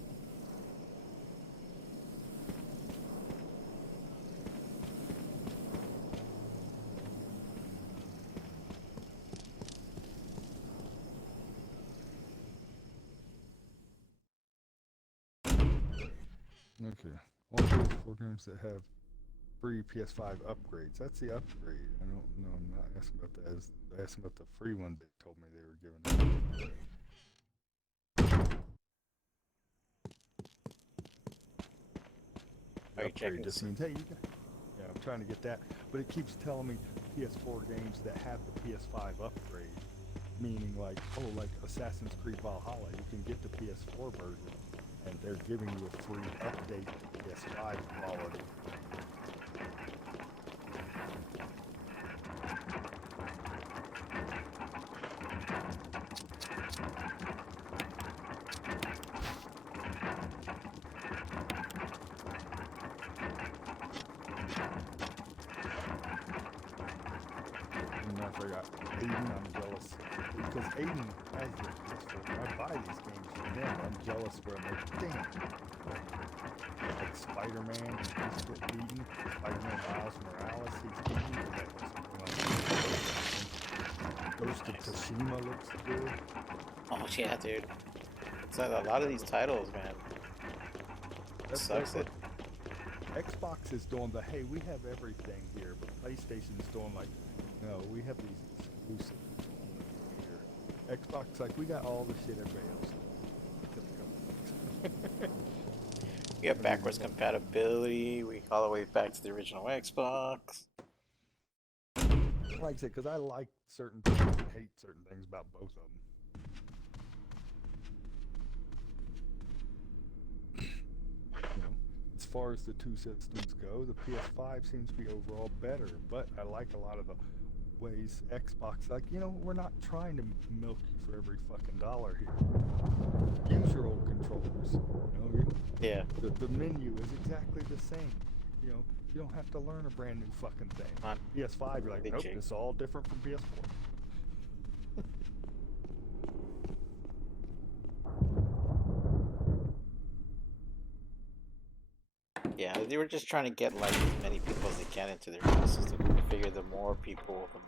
Okay. All those programs that have free PS5 upgrades. That's the upgrade. I don't know. I'm not asking about that. I asked about the free one they told me they were giving. Are you Upgrade checking just to see? means, hey, you can. Yeah, I'm trying to get that, but it keeps telling me PS4 games that have the PS5 upgrade, meaning like, oh, like Assassin's Creed Valhalla, you can get the PS4 version, and they're giving you a free update to PS5 quality. And I forgot, Aiden, I'm jealous. Because Aiden has the PS4. I buy these games for him. I'm jealous where I'm like, damn. Like Spider-Man, he's get beaten. Spider-Man Miles Morales, he's beaten. Ghost of Tsushima looks good. Oh yeah, dude. It's like a lot of these titles, man. It sucks it. Xbox is doing the, hey, we have everything here, but PlayStation's doing like, no, we have these exclusives here. Xbox, like, we got all the shit everybody else. We have backwards compatibility. We all the way back to the original Xbox. Like I said, because I like certain things and hate certain things about both of them. You know, as far as the two systems go, the PS5 seems to be overall better, but I like a lot of the ways Xbox, like, you know, we're not trying to milk you for every fucking dollar here. Use your old controllers. You know, Yeah. the menu is exactly the same. You know, you don't have to learn a brand new fucking thing. On PS5, you're like, Big nope, Jake. it's all different from PS4. Yeah, they were just trying to get like as many people as they can into their ecosystem. They figure the more people, the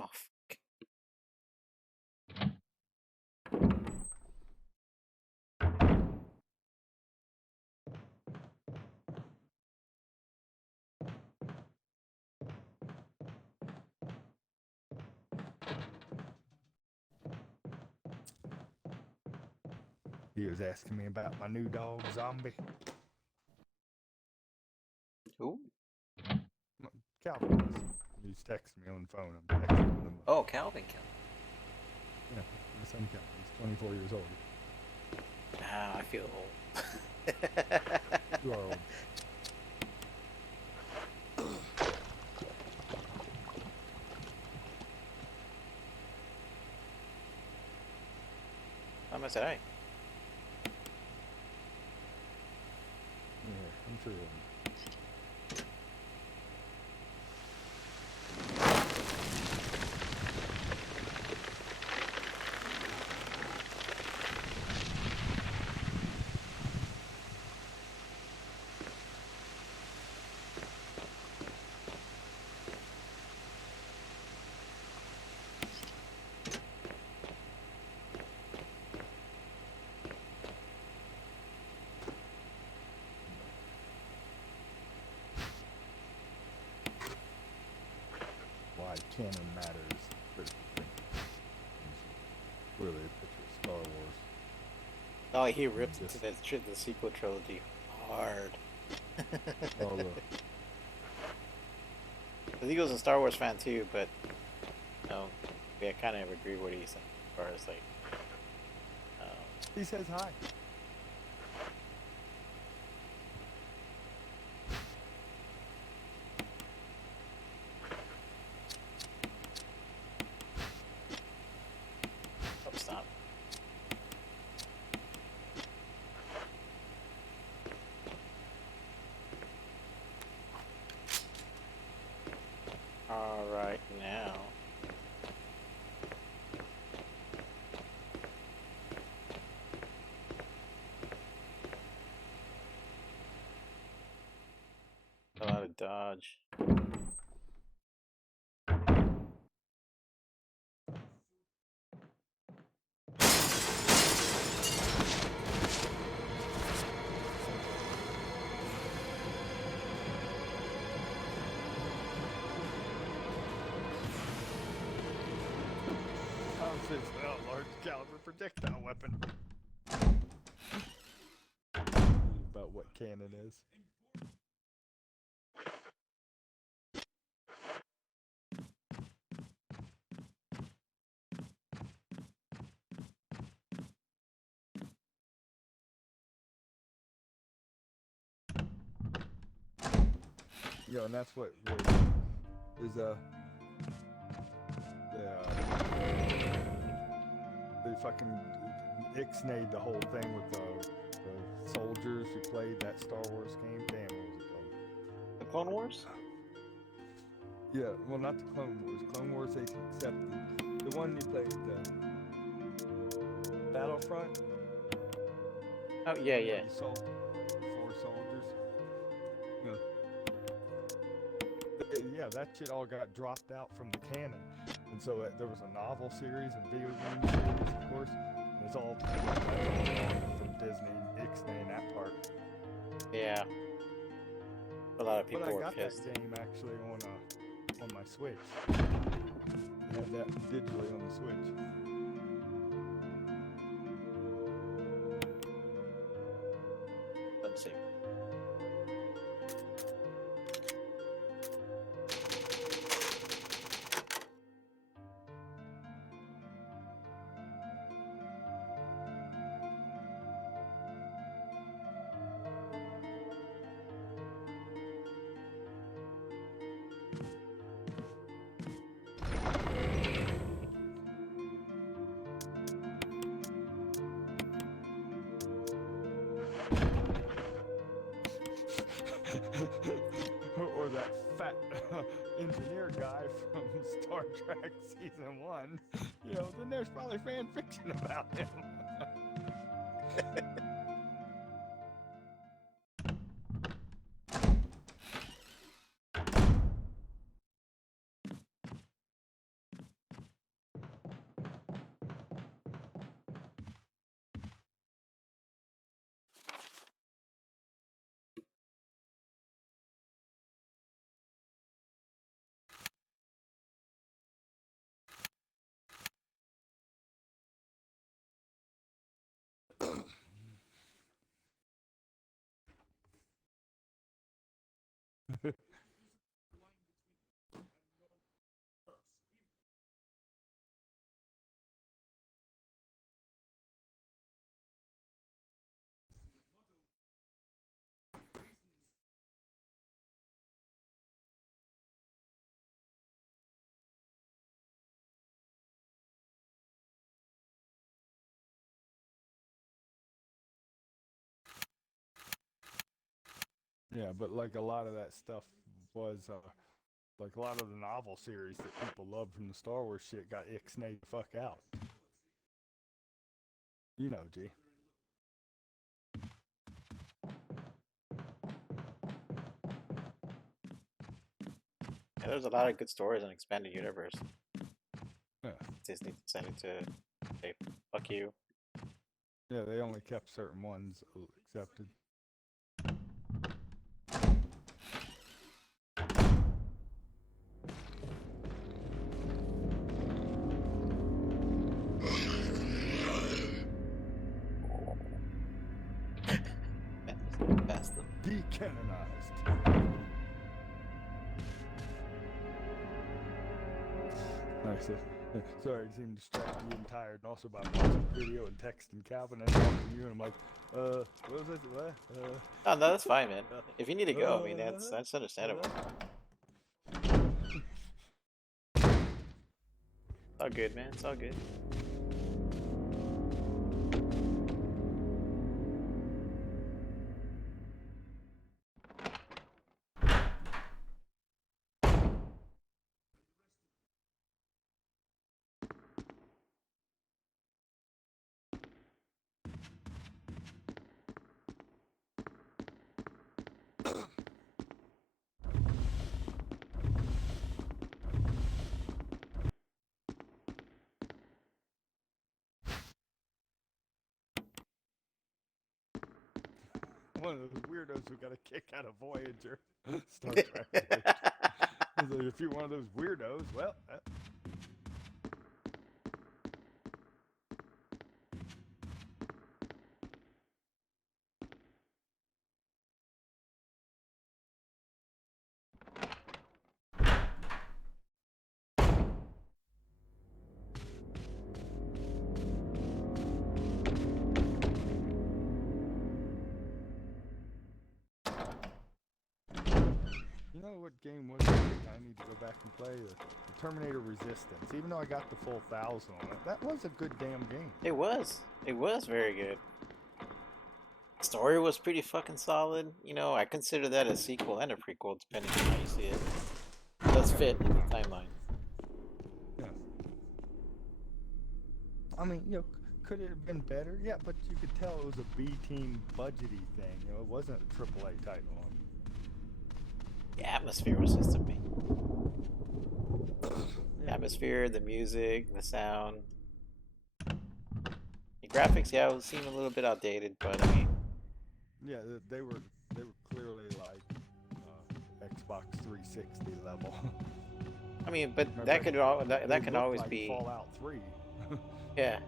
oh, fuck. He was asking me about my new dog, Zombie. Who? Calvin was. He's texting me on the phone. I'm texting him. Oh, Calvin. Yeah, my son Calvin. He's 24 years old. Ah, I feel old. You are old. How much did I? Yeah, I'm sure. Why canon matters. Really a picture of Star Wars. Oh, he ripped Just- into the sequel trilogy hard. Oh, look. I think he was a Star Wars fan too, but no, I kind of agree with what he's saying as far as like, He says hi. oh, stop. All right, now. A lot of dodge. Says, well, large caliber projectile weapon. About what cannon is. Yo, and that's what is they fucking ixnayed the whole thing with the soldiers who played that Star Wars game. Damn, what was it called? The Clone Wars? Yeah, well, not the Clone Wars. Clone Wars they accepted. The one you played, the Battlefront. Oh yeah, yeah. You saw 4 soldiers. You know, yeah, that shit all got dropped out from the canon. And so there was a novel series and video game series, of course. And it's all from Disney, ixnaying that part. Yeah. A lot of people But I were got pissed. that game actually on my Switch. I had that digitally on the Switch. Let's see. engineer guy from Star Trek Season 1, you know, then there's probably fan fiction about him. Yeah, but like a lot of that stuff was like a lot of the novel series that people love from the Star Wars shit got ixnayed the fuck out. You know, G. Yeah, there's a lot of good stories in Expanded Universe. Yeah. Disney decided to say, fuck you. Yeah, they only kept certain ones accepted. Pass them. Decanonized. Nice. Sorry, I seem distracted and tired, and also by watching the video and texting Calvin and talking to you, and I'm like, what was it? What? Oh, no, that's fine, man. If you need to go, I mean, that's understandable. It's all good, man. It's all good. One of those weirdos who got a kick out of Voyager. Star Trek Voyager. He's like, if you're one of those weirdos, well. You know what game was I need to go back and play? The Terminator Resistance. Even though I got the full 1,000 on it, that was a good damn game. It was. It was very good. Story was pretty fucking solid. You know, I consider that a sequel and a prequel, depending on how you see it. It does fit in the timeline. Yeah. I mean, you know, could it have been better? Yeah, but you could tell it was a B-team budgety thing. You know, it wasn't a AAA title. The atmosphere was just amazing. The atmosphere, the music, the sound. The graphics, yeah, it seemed a little bit outdated, but I mean... Yeah, they were clearly like Xbox 360 level. I mean, but that could always like be Fallout 3. Yeah.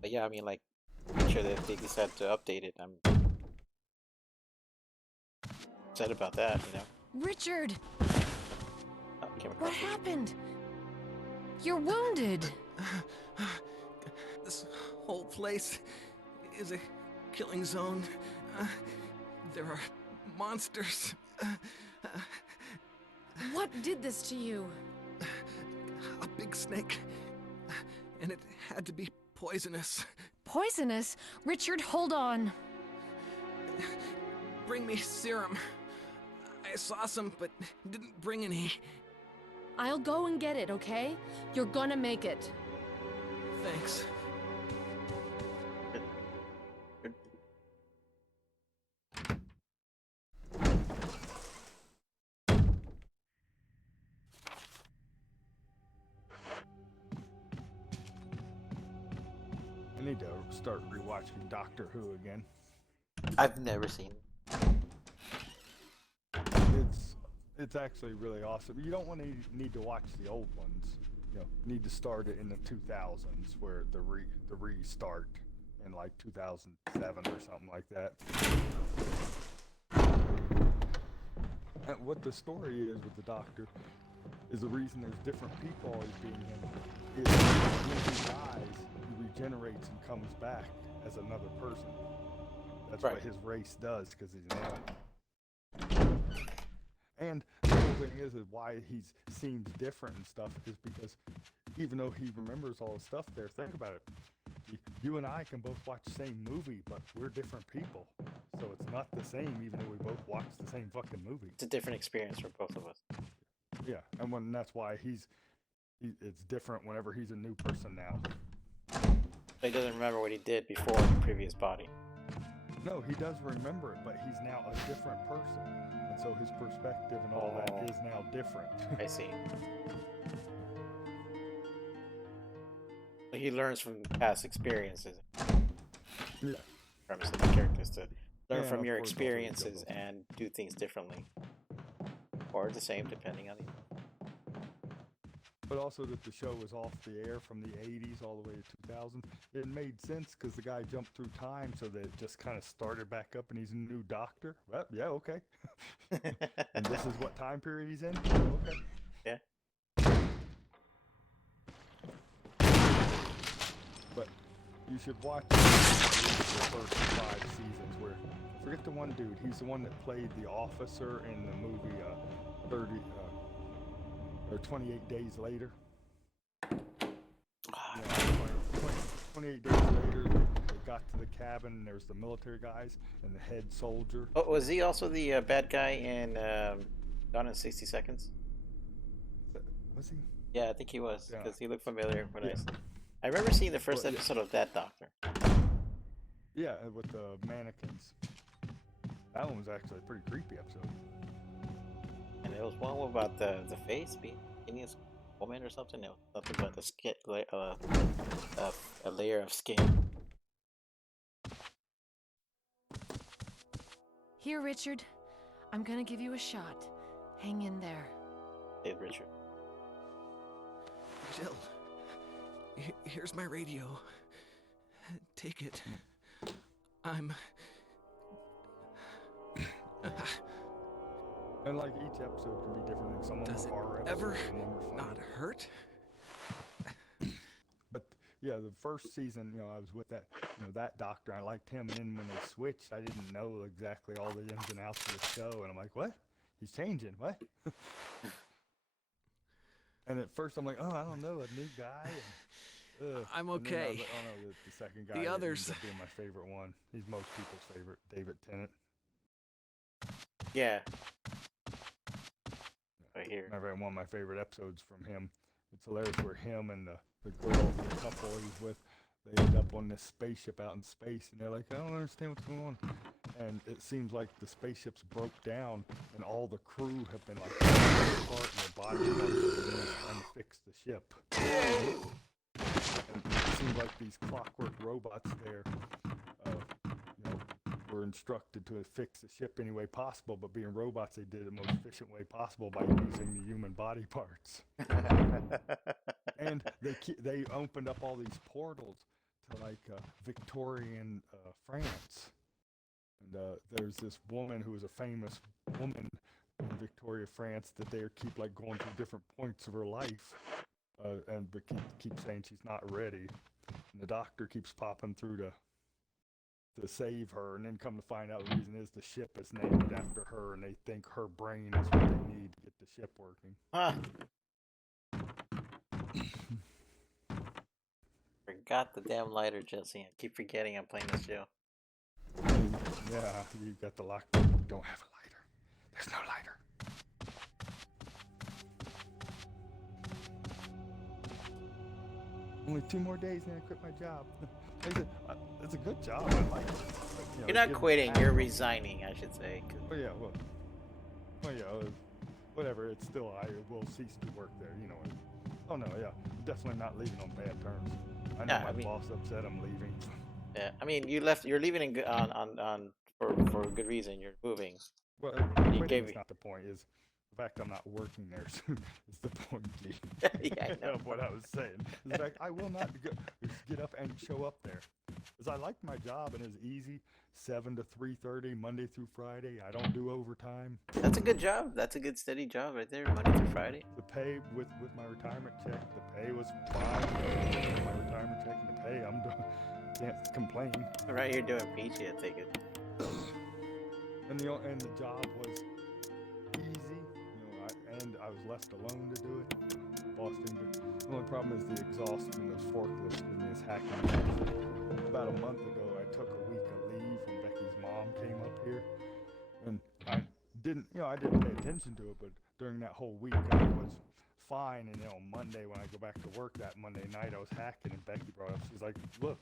But yeah, I mean, like, I'm sure that if they decide to update it, I'm upset about that, you know? Richard! Oh, came across What happened? You're wounded! This whole place is a killing zone. There are monsters. What did this to you? A big snake. And it had to be poisonous. Poisonous? Richard, hold on. Bring me serum. I saw some, but didn't bring any. I'll go and get it, okay? You're gonna make it. Thanks. I need to start rewatching Doctor Who again. I've never seen it. It's actually really awesome. You don't want to need to watch the old ones. You know, need to start it in the 2000s, where the restart in like 2007 or something like that. And what the story is with the Doctor is the reason there's different people always being him is when he dies, he regenerates and comes back as another person. That's right. what his race does, because he's an alien. And the whole thing is why he seems different and stuff is because even though he remembers all the stuff there, think about it. You and I can both watch the same movie, but we're different people. So it's not the same even though we both watch the same fucking movie. It's a different experience for both of us. Yeah, and that's why it's different whenever he's a new person now. He doesn't remember what he did before in the previous body. No, he does remember it, but he's now a different person. And so his perspective and all that is now different. I see. So he learns from past experiences. Yeah. From some of the characters to learn Yeah, from of your course, experiences and do things differently. Or the same, depending on the... But also that the show was off the air from the 80s all the way to 2000. It made sense because the guy jumped through time so that it just kind of started back up and he's a new doctor. Well, yeah, okay. And this is what time period he's in? Okay. Yeah. But you should watch the first 5 seasons where, forget the one dude, he's the one that played the officer in the movie 28 Days Later. 28 days later, they got to the cabin, and there's the military guys and the head soldier. Oh, was he also the bad guy in Gone in 60 Seconds? Was he? Yeah, I think he was, because he looked familiar when Yeah. I remember seeing the first episode of that Doctor. Yeah, with the mannequins. That one was actually a pretty creepy episode. And it was one about the face being a woman or something. It was nothing but the skin, a layer of skin. Here, Richard. I'm gonna give you a shot. Hang in there. Hey, Richard. Jill, here's my radio. Take it. I'm... And like each episode can be different. Some of them Does are it horror ever episodes, some of them are funny. not hurt? But yeah, the first season, you know, I was with that doctor. I liked him, and then when they switched, I didn't know exactly all the ins and outs of the show, and I'm like, what? He's changing, what? And at first I'm like, oh, I don't know, a new guy. And, I'm and then I was okay. like, oh no, the second guy. The others. ends up being my favorite one. He's most people's favorite, David Tennant. Yeah. Right here. Remember, one of my favorite episodes from him. It's hilarious where him and the girl, the couple he's with, they end up on this spaceship out in space, and they're like, I don't understand what's going on. And it seems like the spaceships broke down, and all the crew have been like apart, and their bodies are trying to fix the ship. And it seems like these clockwork robots there, were instructed to fix the ship any way possible, but being robots, they did it the most efficient way possible by using the human body parts. And they opened up all these portals to like Victorian France. And there's this woman who is a famous woman in Victoria, France, that they keep like going through different points of her life, but keep saying she's not ready. And the doctor keeps popping through to save her, and then come to find out the reason is the ship is named after her, and they think her brain is what they need to get the ship working. Huh. Forgot the damn lighter, Jesse. I keep forgetting I'm playing this show. Yeah, you got the lock. Don't have a lighter. There's no lighter. Only 2 more days and I quit my job. It's a good job. I like it. But, You're not quitting. You're resigning, I should say. Well, yeah, whatever. It's still I will cease to work there. You know. Oh no, yeah, definitely not leaving on bad terms. I know my boss upset I'm leaving. Yeah, I mean, you left. You're leaving for a good reason. You're moving. Well, You gave it's me. not the point. Is the fact I'm not working there soon is the point. Yeah, I know. Of what I was saying. The fact I will not just get up and show up there. Because I like my job and it's easy, 7 to 3:30 Monday through Friday. I don't do overtime. That's a good job. That's a good steady job right there, Monday through Friday. The pay with my retirement check, the pay was fine. My retirement check and the pay, I'm done. Can't complain. Right here doing peachy, I take it. And the job was easy, and I was left alone to do it. Boss didn't do it. The only problem is the exhaust from those forklifts and this hacking. About a month ago, I took a week of leave when Becky's mom came up here, and I didn't pay attention to it, but during that whole week, I was fine. And Monday when I go back to work that Monday night, I was hacking, and Becky brought up, she's like, "Look,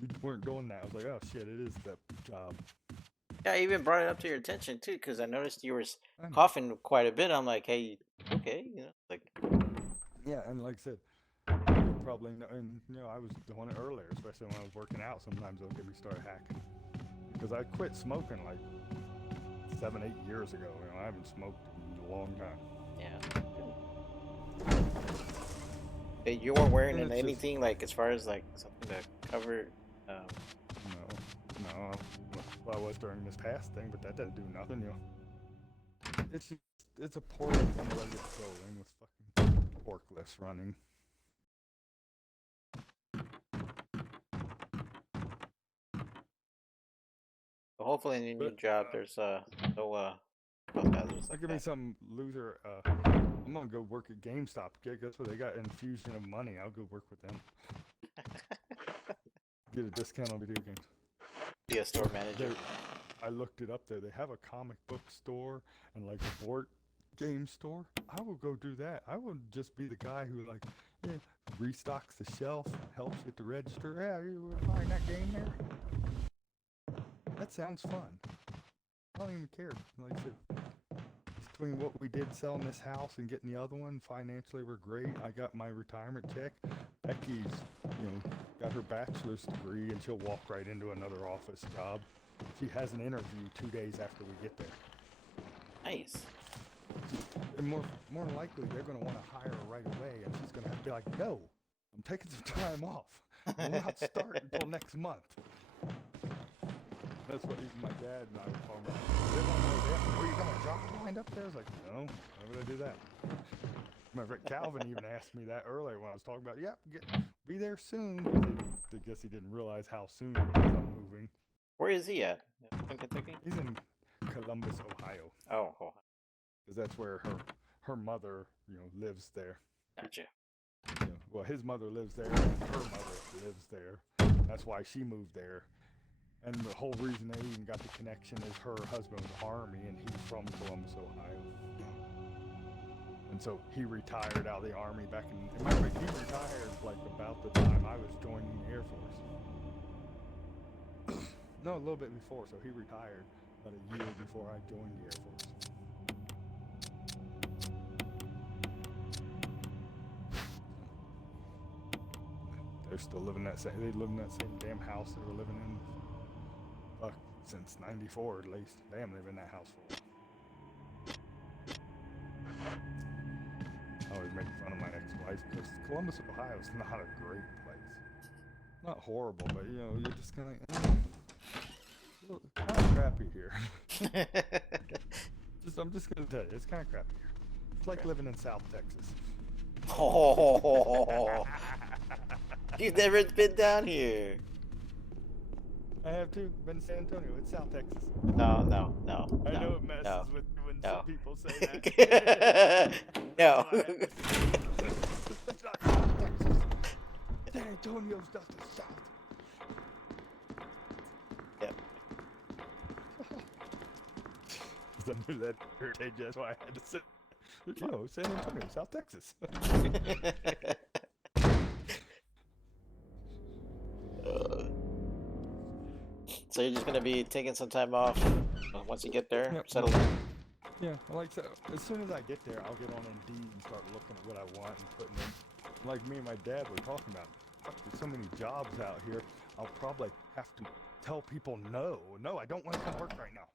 you weren't doing that." I was like, "Oh shit, it is the job." Yeah, I even brought it up to your attention too, because I noticed you were coughing quite a bit. I'm like, hey, okay, like. Yeah, and like I said, you probably know, and I was doing it earlier, especially when I was working out. Sometimes it'll get me started hacking, because I quit smoking like 7-8 years ago. I haven't smoked in a long time. Yeah. Hey, you weren't wearing anything like as far as like something to cover. No. Well, I was during this past thing, but that doesn't do nothing. It's a poor thing to let it going with fucking forklifts running. So hopefully in your new job, there's no health hazards. Give me some loser. I'm gonna go work at GameStop. Guess what? They got infusion of money. I'll go work with them. Get a discount on video games. Be a store manager. I looked it up there. They have a comic book store and like a board game store. I will go do that. I will just be the guy who restocks the shelf, helps at the register. Yeah, you were buying that game there? That sounds fun. I don't even care. Like I said, between what we did selling this house and getting the other one, financially we're great. I got my retirement check. Becky's, got her bachelor's degree, and she'll walk right into another office job. She has an interview 2 days after we get there. Nice. And more than likely, they're going to want to hire her right away, and she's going to have to be like, "No, I'm taking some time off. We'll not start until next month." That's what even my dad and I were talking about. Were you going to job lined up there? I was like, "No, why would I do that?" My friend Calvin even asked me that earlier when I was talking about, be there soon. I guess he didn't realize how soon I'm moving. Where is he at? In Kentucky? He's in Columbus, Ohio. Oh. Because that's where her mother, lives there. Gotcha. Well, his mother lives there, and her mother lives there. That's why she moved there. And the whole reason they even got the connection is her husband was Army, and he's from Columbus, Ohio. And so he retired out of the Army back in... he retired like about the time I was joining the Air Force. No, a little bit before, so he retired about a year before I joined the Air Force. They're still living they live in that same damn house they were living in since '94 at least. They haven't lived in that house for a while. I always make fun of my ex-wife because Columbus, Ohio is not a great place. Not horrible, but you're just kind of crappy here. I'm just gonna tell you, it's kind of crappy here. It's like living in South Texas. Oh, you've never been down here. I have too. Been to San Antonio. It's South Texas. No. I know it messes with you in No. Some people say that. No. San Antonio's not the South. Yep. I knew that heritage, that's why I had to say, San Antonio, South Texas. So you're just gonna be taking some time off once you get there, Yep. settle in. Yeah, like so. As soon as I get there, I'll get on Indeed and start looking at what I want and putting in. Like me and my dad were talking about, fuck, there's so many jobs out here. I'll probably have to tell people no. No, I don't want to come work right now.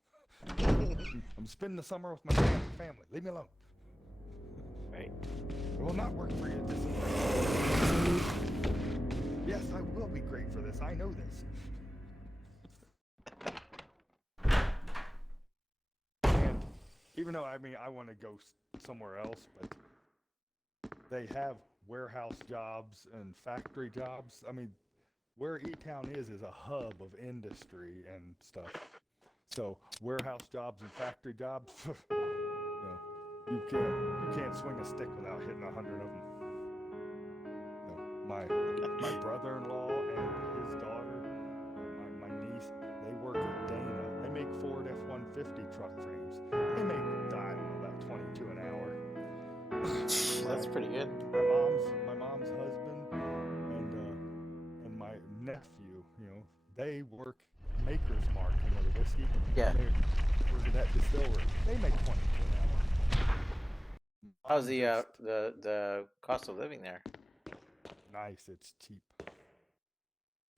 I'm spending the summer with my family. Leave me alone. Right. I will not work for you. Yes, I will be great for this. I know this. And even though, I want to go somewhere else, but they have warehouse jobs and factory jobs. Where E-Town is a hub of industry and stuff. So warehouse jobs and factory jobs, you can't swing a stick without hitting 100 of them. My brother-in-law and his daughter, my niece, they work at Dana. They make Ford F-150 truck frames. They make, about 22 an hour. That's pretty good. My mom's husband and my nephew, they work Maker's Mark, the whiskey. Yeah. They work at that distillery. They make 22 an hour. How's the cost of living there? Nice, it's cheap.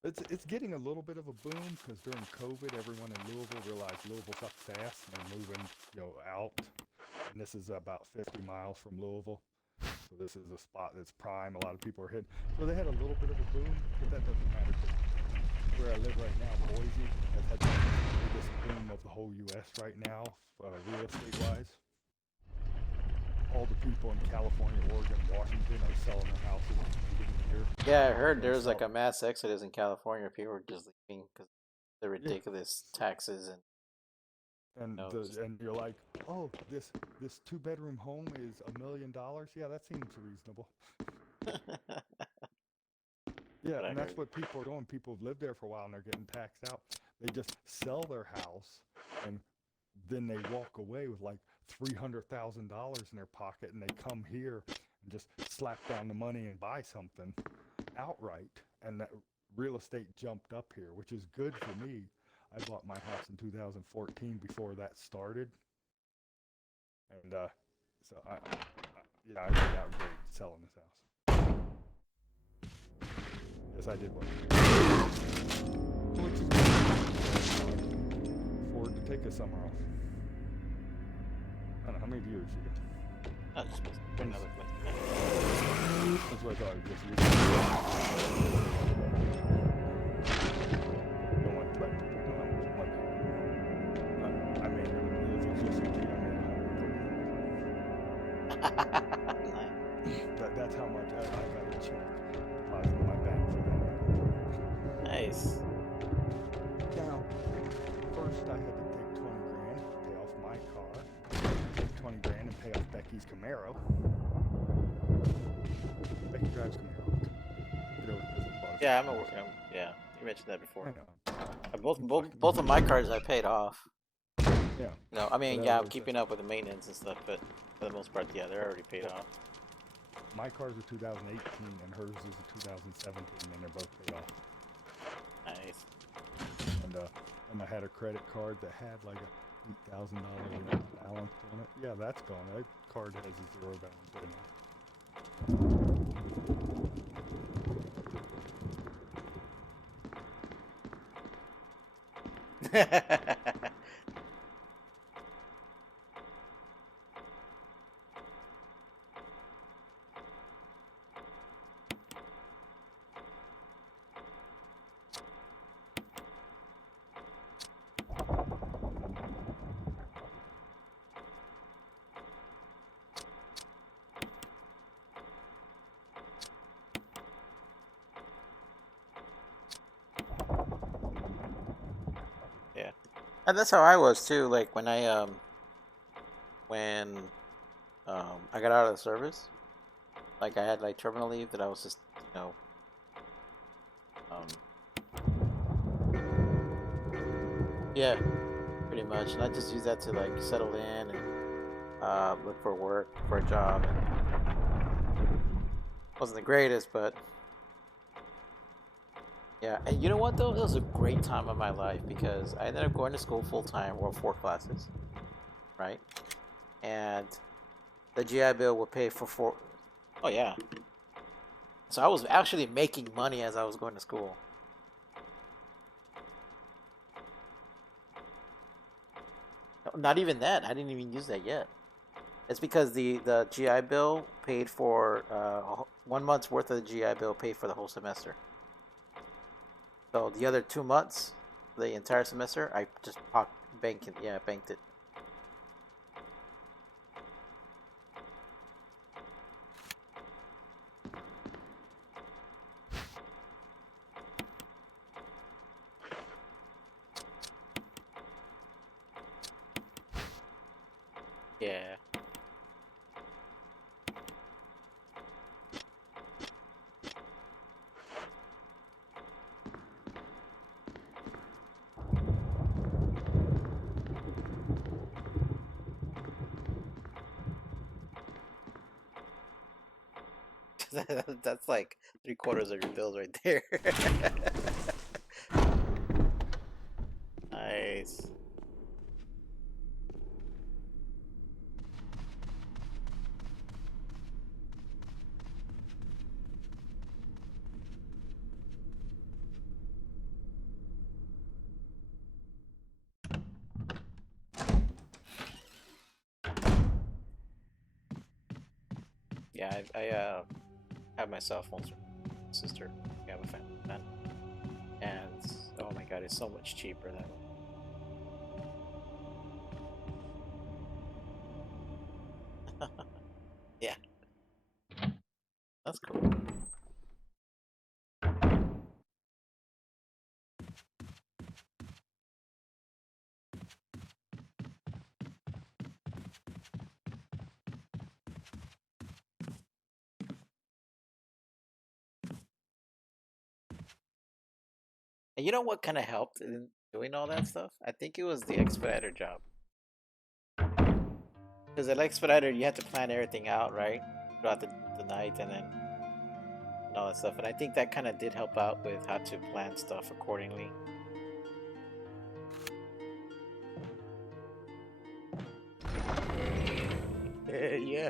It's getting a little bit of a boom because during COVID, everyone in Louisville realized Louisville sucks ass and they're moving, out. And this is about 50 miles from Louisville. So this is a spot that's prime. A lot of people are hitting. So they had a little bit of a boom, but that doesn't matter. Where I live right now, Boise, has had the biggest boom of the whole U.S. right now, real estate-wise. All the people in California, Oregon, Washington are selling their houses and moving here. Yeah, I heard there was like a mass exodus in California. People were just leaving because the ridiculous taxes and you're like, oh, this 2-bedroom home is $1 million. Yeah, that seems reasonable. Yeah, and that's what people are doing. People have lived there for a while and they're getting taxed out. They just sell their house and then they walk away with like $300,000 in their pocket, and they come here and just slap down the money and buy something outright. And that real estate jumped up here, which is good for me. I bought my house in 2014 before that started, and so I made out great selling this house. Yes, I did work. Which is good. Afford to take a summer off. I don't know, how many viewers you get? That's what I thought, just you. Don't want to let people know how much money. I made it. If it's just you, I made $100. That's how much I got a check deposit in my bank for that. Nice. Now, first I had to take 20 grand, pay off my car, take 20 grand and pay off Becky's Camaro. Becky drives Camaro. Yeah, yeah, you mentioned that before. I know. Both of my cars I paid off. Yeah. No, I'm keeping up with the maintenance and stuff, but for the most part, yeah, they're already paid off. My car's a 2018 and hers is a 2017, and they're both paid off. Nice. And I had a credit card that had like a $8,000 balance on it. Yeah, that's gone. That card has a zero balance right now. And that's how I was too. Like when I when I got out of the service. Like I had like terminal leave that I was just um, yeah, pretty much, and I just used that to like settle in and look for work for a job. And wasn't the greatest, but yeah. And you know what though? It was a great time of my life because I ended up going to school full time or 4 classes, right? And the GI Bill would pay for 4. Oh yeah. So I was actually making money as I was going to school. Not even that. I didn't even use that yet. It's because the GI Bill paid for 1 month's worth of the GI Bill paid for the whole semester. So the other 2 months, the entire semester, I just banked it. Yeah. That's like 3/4 of your bills right there. Nice. Yeah, I have my cell phone sister. We have a family plan, and oh my god, it's so much cheaper that way. Yeah, that's cool. And you know what kind of helped in doing all that stuff? I think it was the expediter job. Because at expediter, you had to plan everything out, right? Throughout the night and all that stuff. And I think that kind of did help out with how to plan stuff accordingly. Yeah.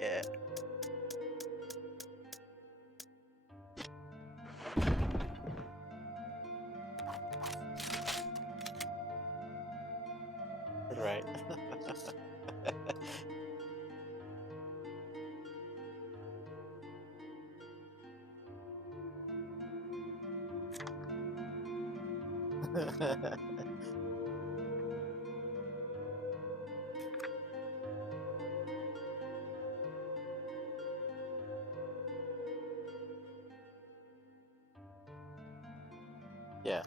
Yeah. Right. Yeah.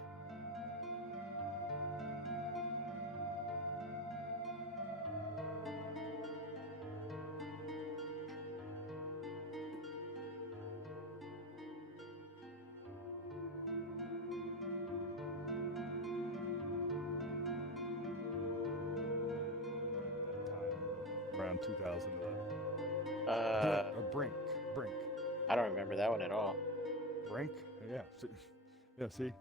Around 2011. Uh, Brink. I don't remember that one at all. Brink? Yeah. Yeah, see?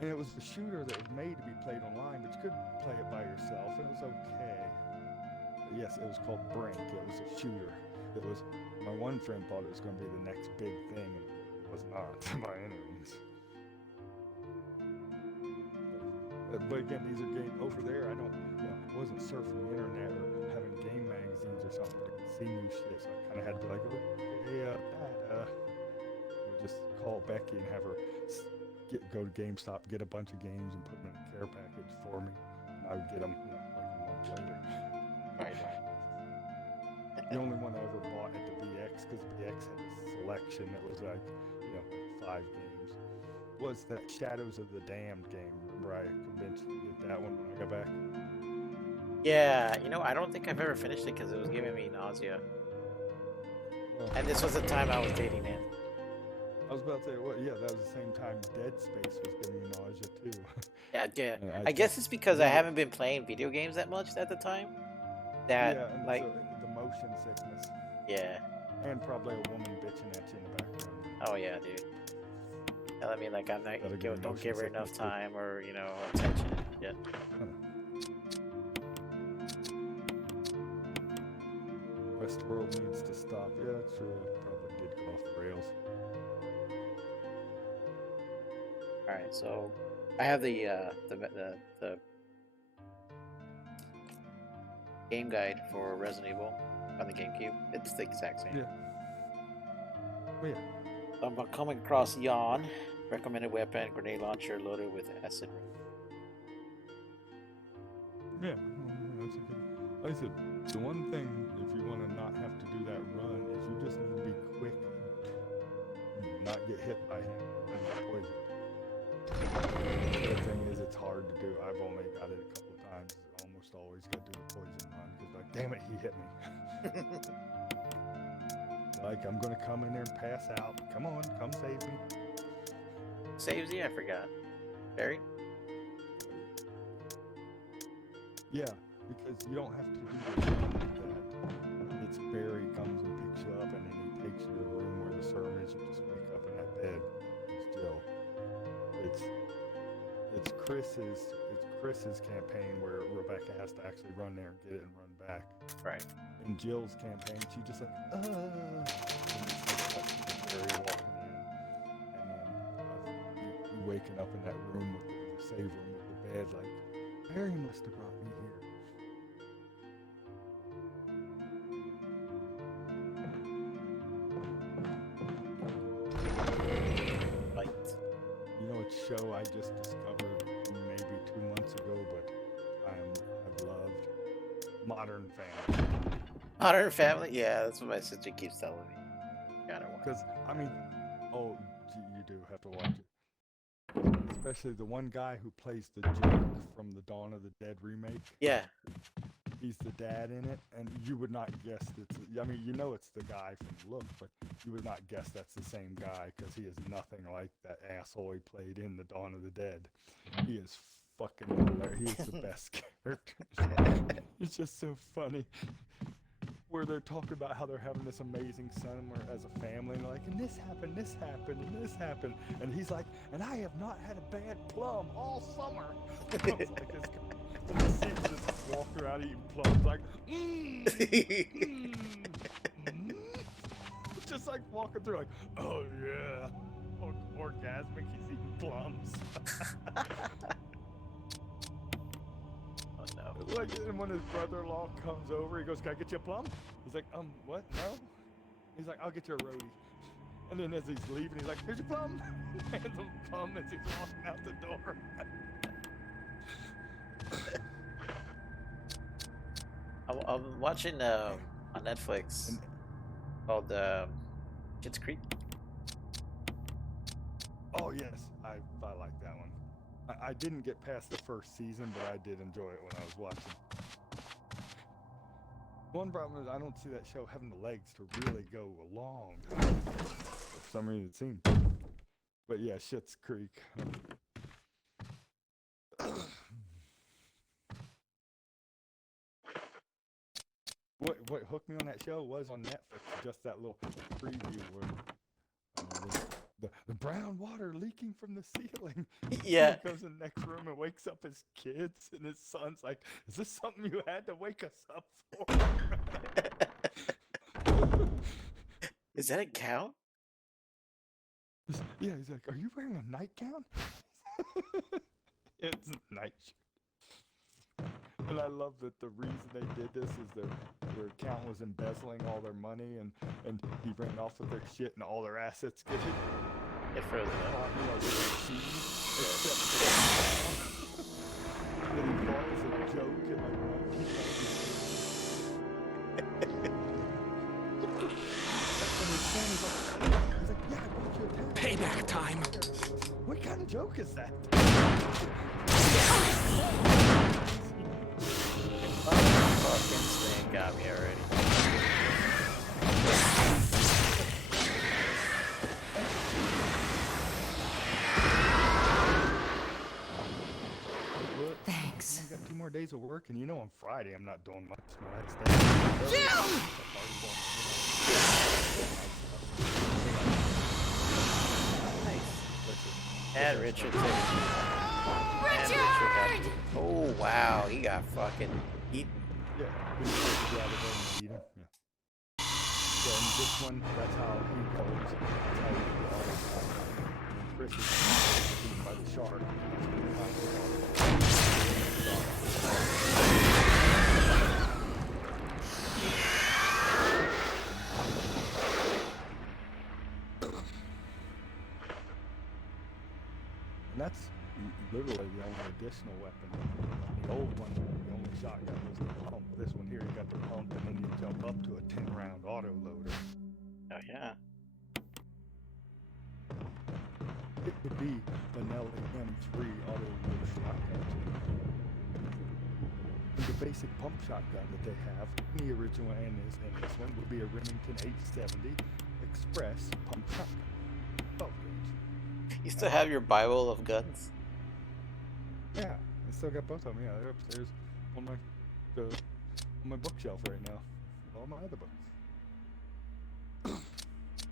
And it was a shooter that was made to be played online, but you could play it by yourself, and it was okay. But yes, it was called Brink. It was a shooter. It was, my one friend thought it was going to be the next big thing, and it was not, by any means. But again, these are games over there. I wasn't surfing the internet or having game magazines or something where I could see new shit, so I kind of had to be like, we'll just call Becky and have her go to GameStop, get a bunch of games, and put them in a care package for me. And I would get them like a month later. Right. The only one I ever bought at the VX, because VX had a selection that was like, you know, like 5 games, was that Shadows of the Damned game. Remember I convinced you to get that one when I got back? Yeah, you know, I don't think I've ever finished it because it was giving me nausea. Well, And this was the time I was dating him. I was about to say, well, yeah, that was the same time Dead Space was giving me nausea too. Yeah. And I guess it's because I haven't been playing video games that much at the time. That, yeah, and like, so the motion sickness, yeah. and probably a woman bitching at you in the background. Oh, yeah, dude. Telling me, like, I'm not, That'll give you don't give her motion enough sickness, too. time or, you know, attention. Yeah. Westworld needs to stop. Yeah, true. It probably did go off the rails. Alright, so I have the game guide for Resident Evil on the GameCube. It's the exact same. Yeah. Oh, yeah. I'm coming across Yawn. Recommended weapon, grenade launcher loaded with acid. Yeah, that's a good. Like I said, the one thing, if you want to not have to do that run, is you just need to be quick and not get hit by him and poison. The thing is, it's hard to do. I've only got it a couple of times. Almost always got to do the poison run because, like, damn it, he hit me. Like, I'm gonna come in there and pass out. Come on, come save me. Saves you? I forgot. Barry? Yeah, because you don't have to do the run that. It's Barry comes and picks you up, and then he takes you to the room where the server is. You just wake up in that bed. Still, it's Chris's campaign where Rebecca has to actually run there and get it and run back. Right. In Jill's campaign, she just like, and Barry walking in, and then you waking up in that room with the save room with the bed, like, Barry must have brought me here. Right. You know, a show I just discovered maybe 2 months ago, but I've loved Modern Family. Modern Family? Yeah, that's what my sister keeps telling me. Gotta watch. Because, I mean, oh, you do have to watch it. Especially the one guy who plays the Jake from the Dawn of the Dead remake. Yeah. He's the dad in it, and you would not guess it's. I mean, you know it's the guy from the look, but you would not guess that's the same guy because he is nothing like that asshole he played in the Dawn of the Dead. He is fucking hilarious. He is the best character. It's just so funny. Where they're talking about how they're having this amazing summer as a family, and like, and this happened, and this happened, and he's like, and I have not had a bad plum all summer. It's like this guy, and you see him just walk around eating plums, like, just like walking through, like, oh yeah, orgasmic, he's eating plums. Like, and when his brother-in-law comes over, he goes, "Can I get you a plum?" He's like, what? No? He's like, "I'll get you a roadie." And then as he's leaving, he's like, "Here's your plum." Hands him a plum as he's walking out the door. I'm watching on Netflix called Schitt's Creek. Oh yes, I like that one. I didn't get past the first season, but I did enjoy it when I was watching. One problem is I don't see that show having the legs to really go along. For some reason it seems. But yeah, Schitt's Creek. What hooked me on that show was on Netflix, just that little preview where the brown water leaking from the ceiling. Yeah. He goes in the next room and wakes up his kids, and his son's like, "Is this something you had to wake us up for?" Is that a cow? Yeah, he's like, "Are you wearing a nightgown?" It's night shirt. And I love that the reason they did this is their account was embezzling all their money, and he ran off with their shit and all their assets get frozen up. You know, with the cheese, except that he bought as a joke in like 1990. time. What kind of joke is that? Fucking thing got me already. Thanks. I got 2 more days of work, and you know on Friday I'm not doing much. No, that's Jill! And Richard too. Richard! Oh wow, he got fucking eaten. Yeah, we just grab it and eat 'em. Yeah. So in this one, that's how he goes. That's how he goes. And Chris is eaten by the shark. And that's literally the only additional weapon. The old one, the only shotgun was the pump. This one here, you got the pump, and then you jump up to a 10-round auto loader. Oh yeah. It would be vanilla M3 auto loader shotgun. And the basic pump shotgun that they have in the original and this one would be a Remington 870 Express pump shotgun. 12 gauge. You still have your Bible of guns? Yeah, I still got both of them. Yeah, they're upstairs on my bookshelf right now. All my other books.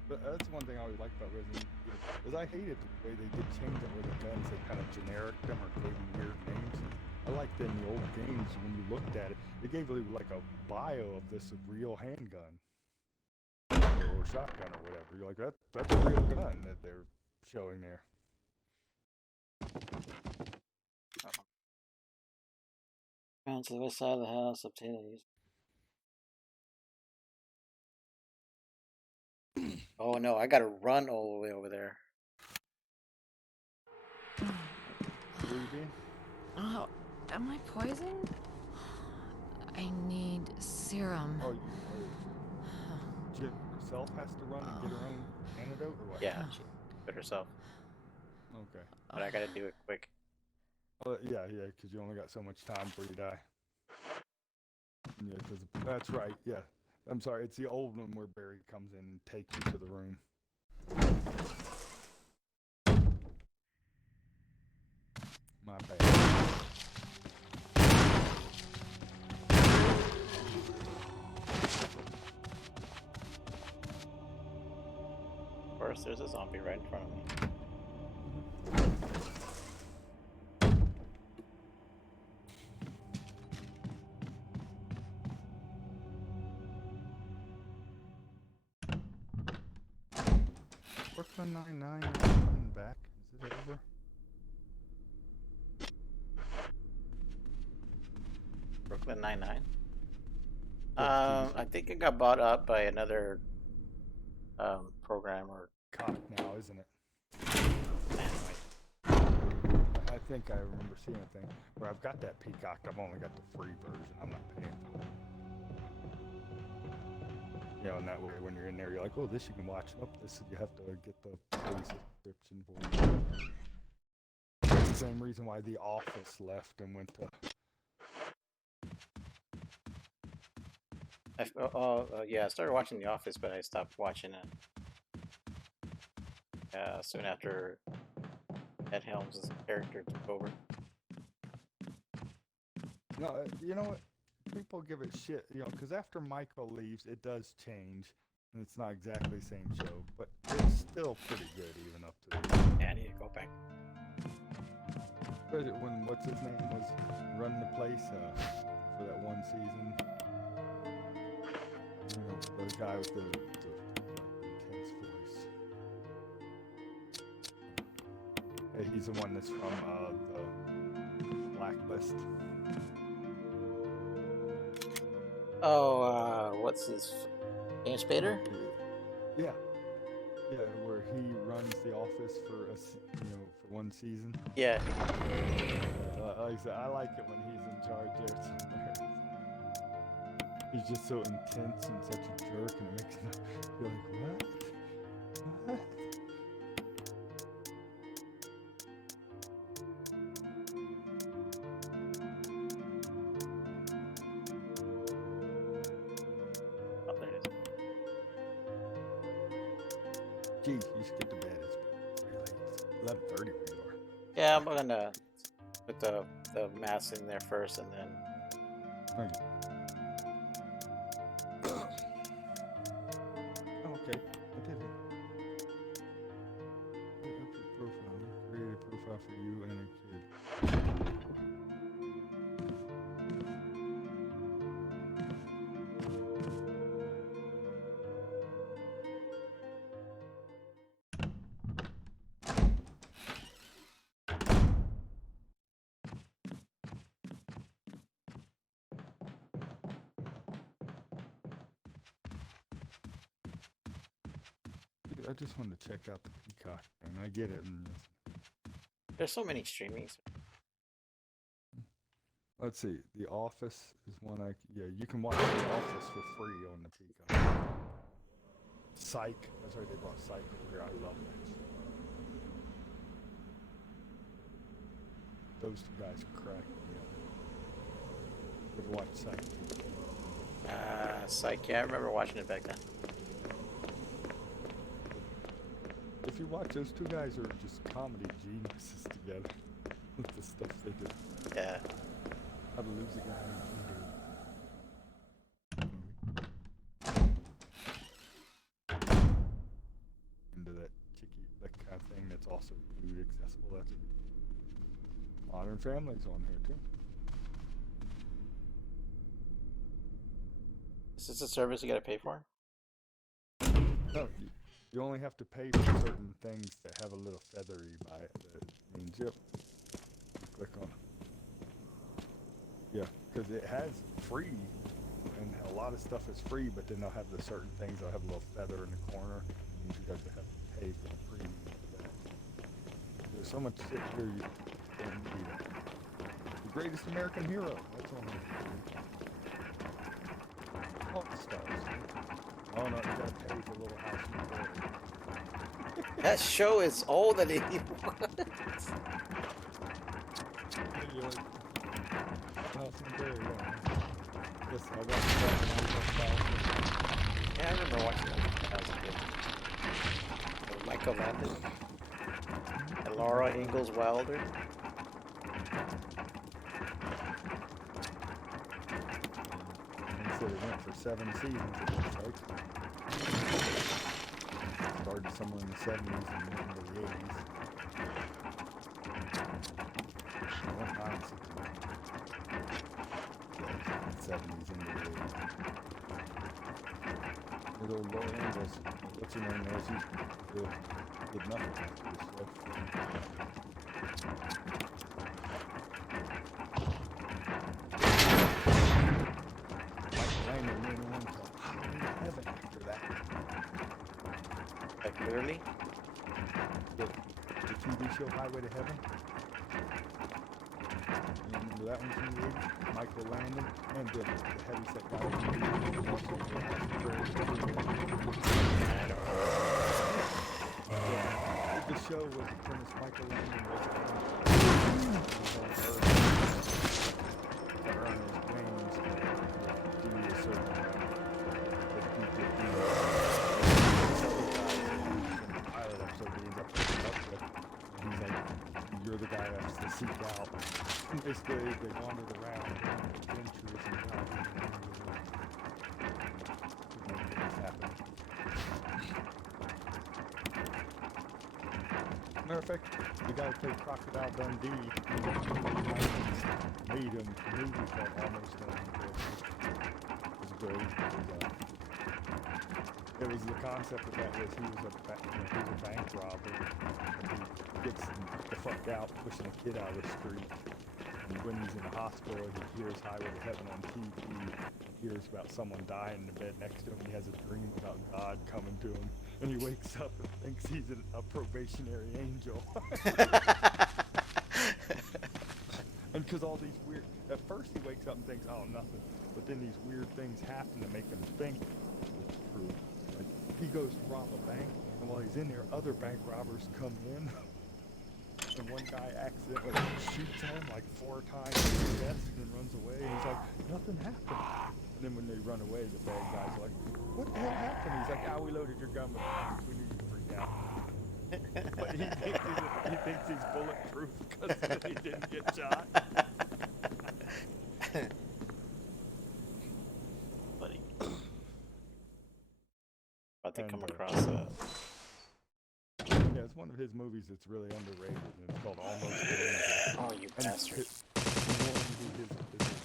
But that's one thing I always liked about Resident Evil, is I hated the way they did change it where the guns, they kind of generic them or gave them weird names. I liked in the old games when you looked at it, it gave you like a bio of this real handgun or shotgun or whatever. You're like, that's a real gun that they're showing there. Around to the west side of the house, obtain these. Oh no, I gotta run all the way over there. Where you been? Oh, am I poisoned? I need serum. Oh, Jill herself has to run and get her own antidote or what? Yeah, she put herself. Okay. But I gotta do it quick. Yeah, because you only got so much time before you die. Yeah, because that's right. Yeah, I'm sorry. It's the old one where Barry comes in and takes you to the room. My bad. Of course, there's a zombie right in front of me. Brooklyn Nine-Nine is coming back. Is it over? Brooklyn Nine-Nine? Yeah, I think it got bought up by another program or... Cop now, isn't it? I think I remember seeing a thing where I've got that Peacock. I've only got the free version. I'm not paying for it. You know, and that way when you're in there, you're like, oh, this you can watch. Oh, this you have to get the free subscription for. It's the same reason why The Office left and went to... yeah, I started watching The Office, but I stopped watching it. Soon after Ed Helms' character took over. No, you know what? People give it shit, you know, because after Michael leaves, it does change, and it's not exactly the same show, but it's still pretty good even up to this. Yeah, I need to go back. But when, what's his name, was running the place for that one season. You know, the guy with the intense voice. Hey, he's the one that's from the Blacklist. Oh, what's his... James Spader? Yeah. Yeah, where he runs the office for for one season. Yeah. Like I said, I like it when he's in charge there somewhere. He's just so intense and such a jerk, and it makes you feel like, what? Geez, you should get to bed. It's really 11:30 where you are. Yeah, I'm gonna put the mass in there first, and then. Okay. Oh, okay, I did it. Set up your profile. Create a profile for you and a kid. I just wanted to check out the Peacock thing. I get it. There's so many streamings. Let's see. The Office is one yeah, you can watch The Office for free on the Peacock. Psych. That's right, they bought Psych over here. I love that shit. Those two guys crack me up. You ever watch Psych? Psych. Yeah, I remember watching it back then. If you watch, those two guys are just comedy geniuses together with the stuff they do. Yeah. How to lose a guy into that chicky, that kind of thing that's also food accessible. That's Modern Family's on here too. Is this a service you gotta pay for? No, you only have to pay for certain things that have a little feathery by it. That means, yep. Click on it. Yeah, because it has free, and a lot of stuff is free, but then they'll have the certain things that'll have a little feather in the corner. It means you have to pay for the premium for that. There's so much shit here you don't need it. The Greatest American Hero. That's on there. All the stars. Oh no, you gotta pay for Little House on the Prairie. That show is older than you. Yes, I watched that. Yeah, I remember watching that when I was a kid. With Michael Landon and Laura Ingalls Wilder. So it went for 7 seasons, it looks like. Started somewhere in the 70s and went into the 80s. Well, 9 seasons. 70s into the 80s. Little Laura Ingalls, what's her name there? She did nothing after this show. Heaven after that. Like literally? The TV show Highway to Heaven. You remember that one from the 80s? Michael Landon and the heavyset guy. The show was the premise Michael Landon was on Earth to earn his wings to do a certain you're the guy that has to seek out. And basically, they wandered around doing adventures and guiding angels to make things happen. Matter of fact, the guy who played Crocodile Dundee in the 1990s made him a movie called Almost Done. It was great. It was the concept of that was he was a bank robber, and he gets the fuck out pushing a kid out of the street. And when he's in the hospital, he hears Highway to Heaven on TV. He hears about someone dying in the bed next to him. He has a dream about God coming to him, and he wakes up and thinks he's a probationary angel. And because all these weird, at first he wakes up and thinks, oh, nothing. But then these weird things happen to make him think it's true. Like, he goes to rob a bank, and while he's in there, other bank robbers come in. And one guy accidentally shoots him like 4 times in the chest and then runs away. And he's like, nothing happened. And then when they run away, the bad guy's like, what the hell happened? He's like, we loaded your gun with bombs. We knew you'd freak now. But he thinks he's bulletproof because he didn't get shot. Buddy. About to come And, across Yeah, it's one of his movies that's really underrated, and it's called Almost Danger. Oh, you bastard. His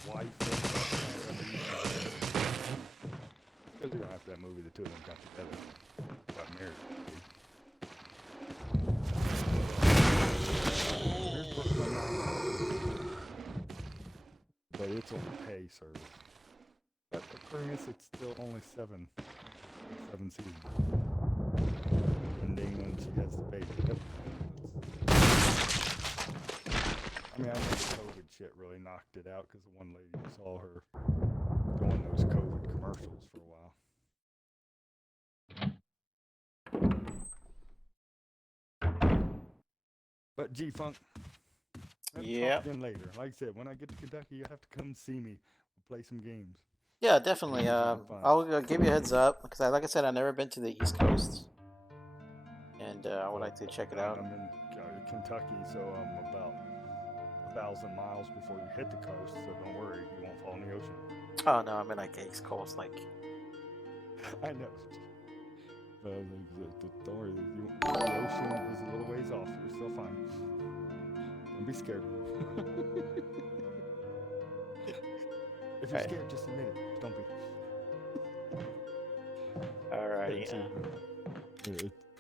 wife because after that movie, the two of them got together, got married. Here's Brooklyn Nine-Nine. But it's on pay service. But the thing is, it's still only seven seasons. Ending when she has the baby. Yep. I mean, I know the COVID shit really knocked it out because the one lady saw her doing those COVID commercials for a while. But G-Funk, Yeah. again later. Like I said, when I get to Kentucky, you have to come see me. We'll play some games. Yeah, definitely. I'll give you a heads up because, like I said, I've never been to the East Coast, and I would like to check it out. I'm in Kentucky, so I'm about 1,000 miles before you hit the coast. So don't worry, you won't fall in the ocean. Oh no, I'm in like East Coast, like. I know. Don't worry, the ocean is a little ways off. You're still fine. Don't be scared. If you're scared, just admit it. Don't be. Alrighty.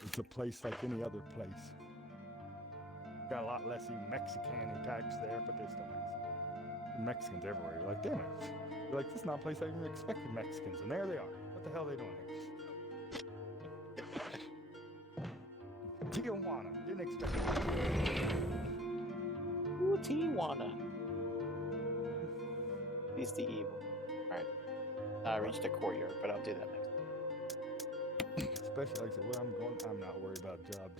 It's a place like any other place. Got a lot less Mexican types there, but there's still Mexicans everywhere. You're like, damn it. You're like, this is not a place I even expected Mexicans, and there they are. What the hell are they doing here? Tijuana. Didn't expect it. Ooh, Tijuana. He's the evil. Alright. I reached the courtyard, but I'll do that next. Especially, like I said, where I'm going, I'm not worried about job.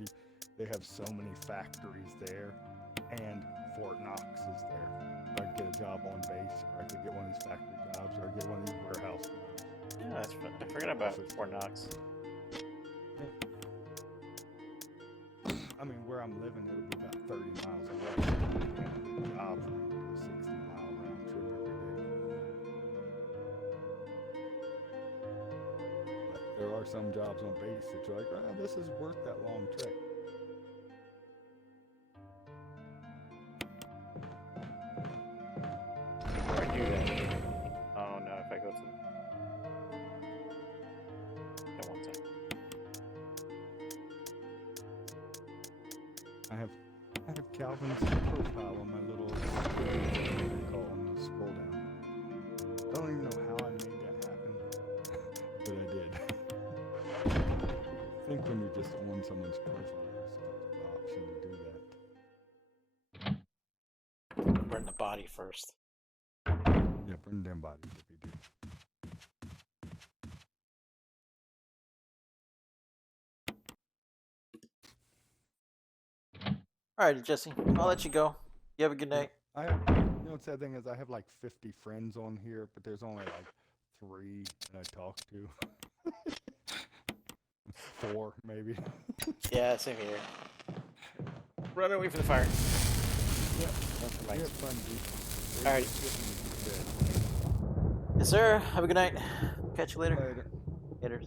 They have so many factories there, and Fort Knox is there. I could get a job on base, or I could get one of these factory jobs, or get one of these warehouse jobs. Yeah, that's fun. I forgot about Fort Knox. I mean, where I'm living, it'll be about 30 miles away. And the job for me is a 60-mile round trip every day. But there are some jobs on base that you're like, this is worth that long trip. Before I do that. Oh no, if I go to. Yeah, one second. I have Calvin's profile on my little scroll down. I don't even know how I made that happen, but I did. I think when you're just on someone's profile, there's the option to do that. Burn the body first. Yeah, burn them bodies if you do. Alright, Jesse. I'll let you go. You have a good night. I have, you know, the sad thing is I have like 50 friends on here, but there's only like 3 that I talk to. 4, maybe. Yeah, same here. Run away from the fire. Yeah, Mic. we have fun, dude. Alright. Yes, sir. Have a good night. Catch you later. Later. Laters.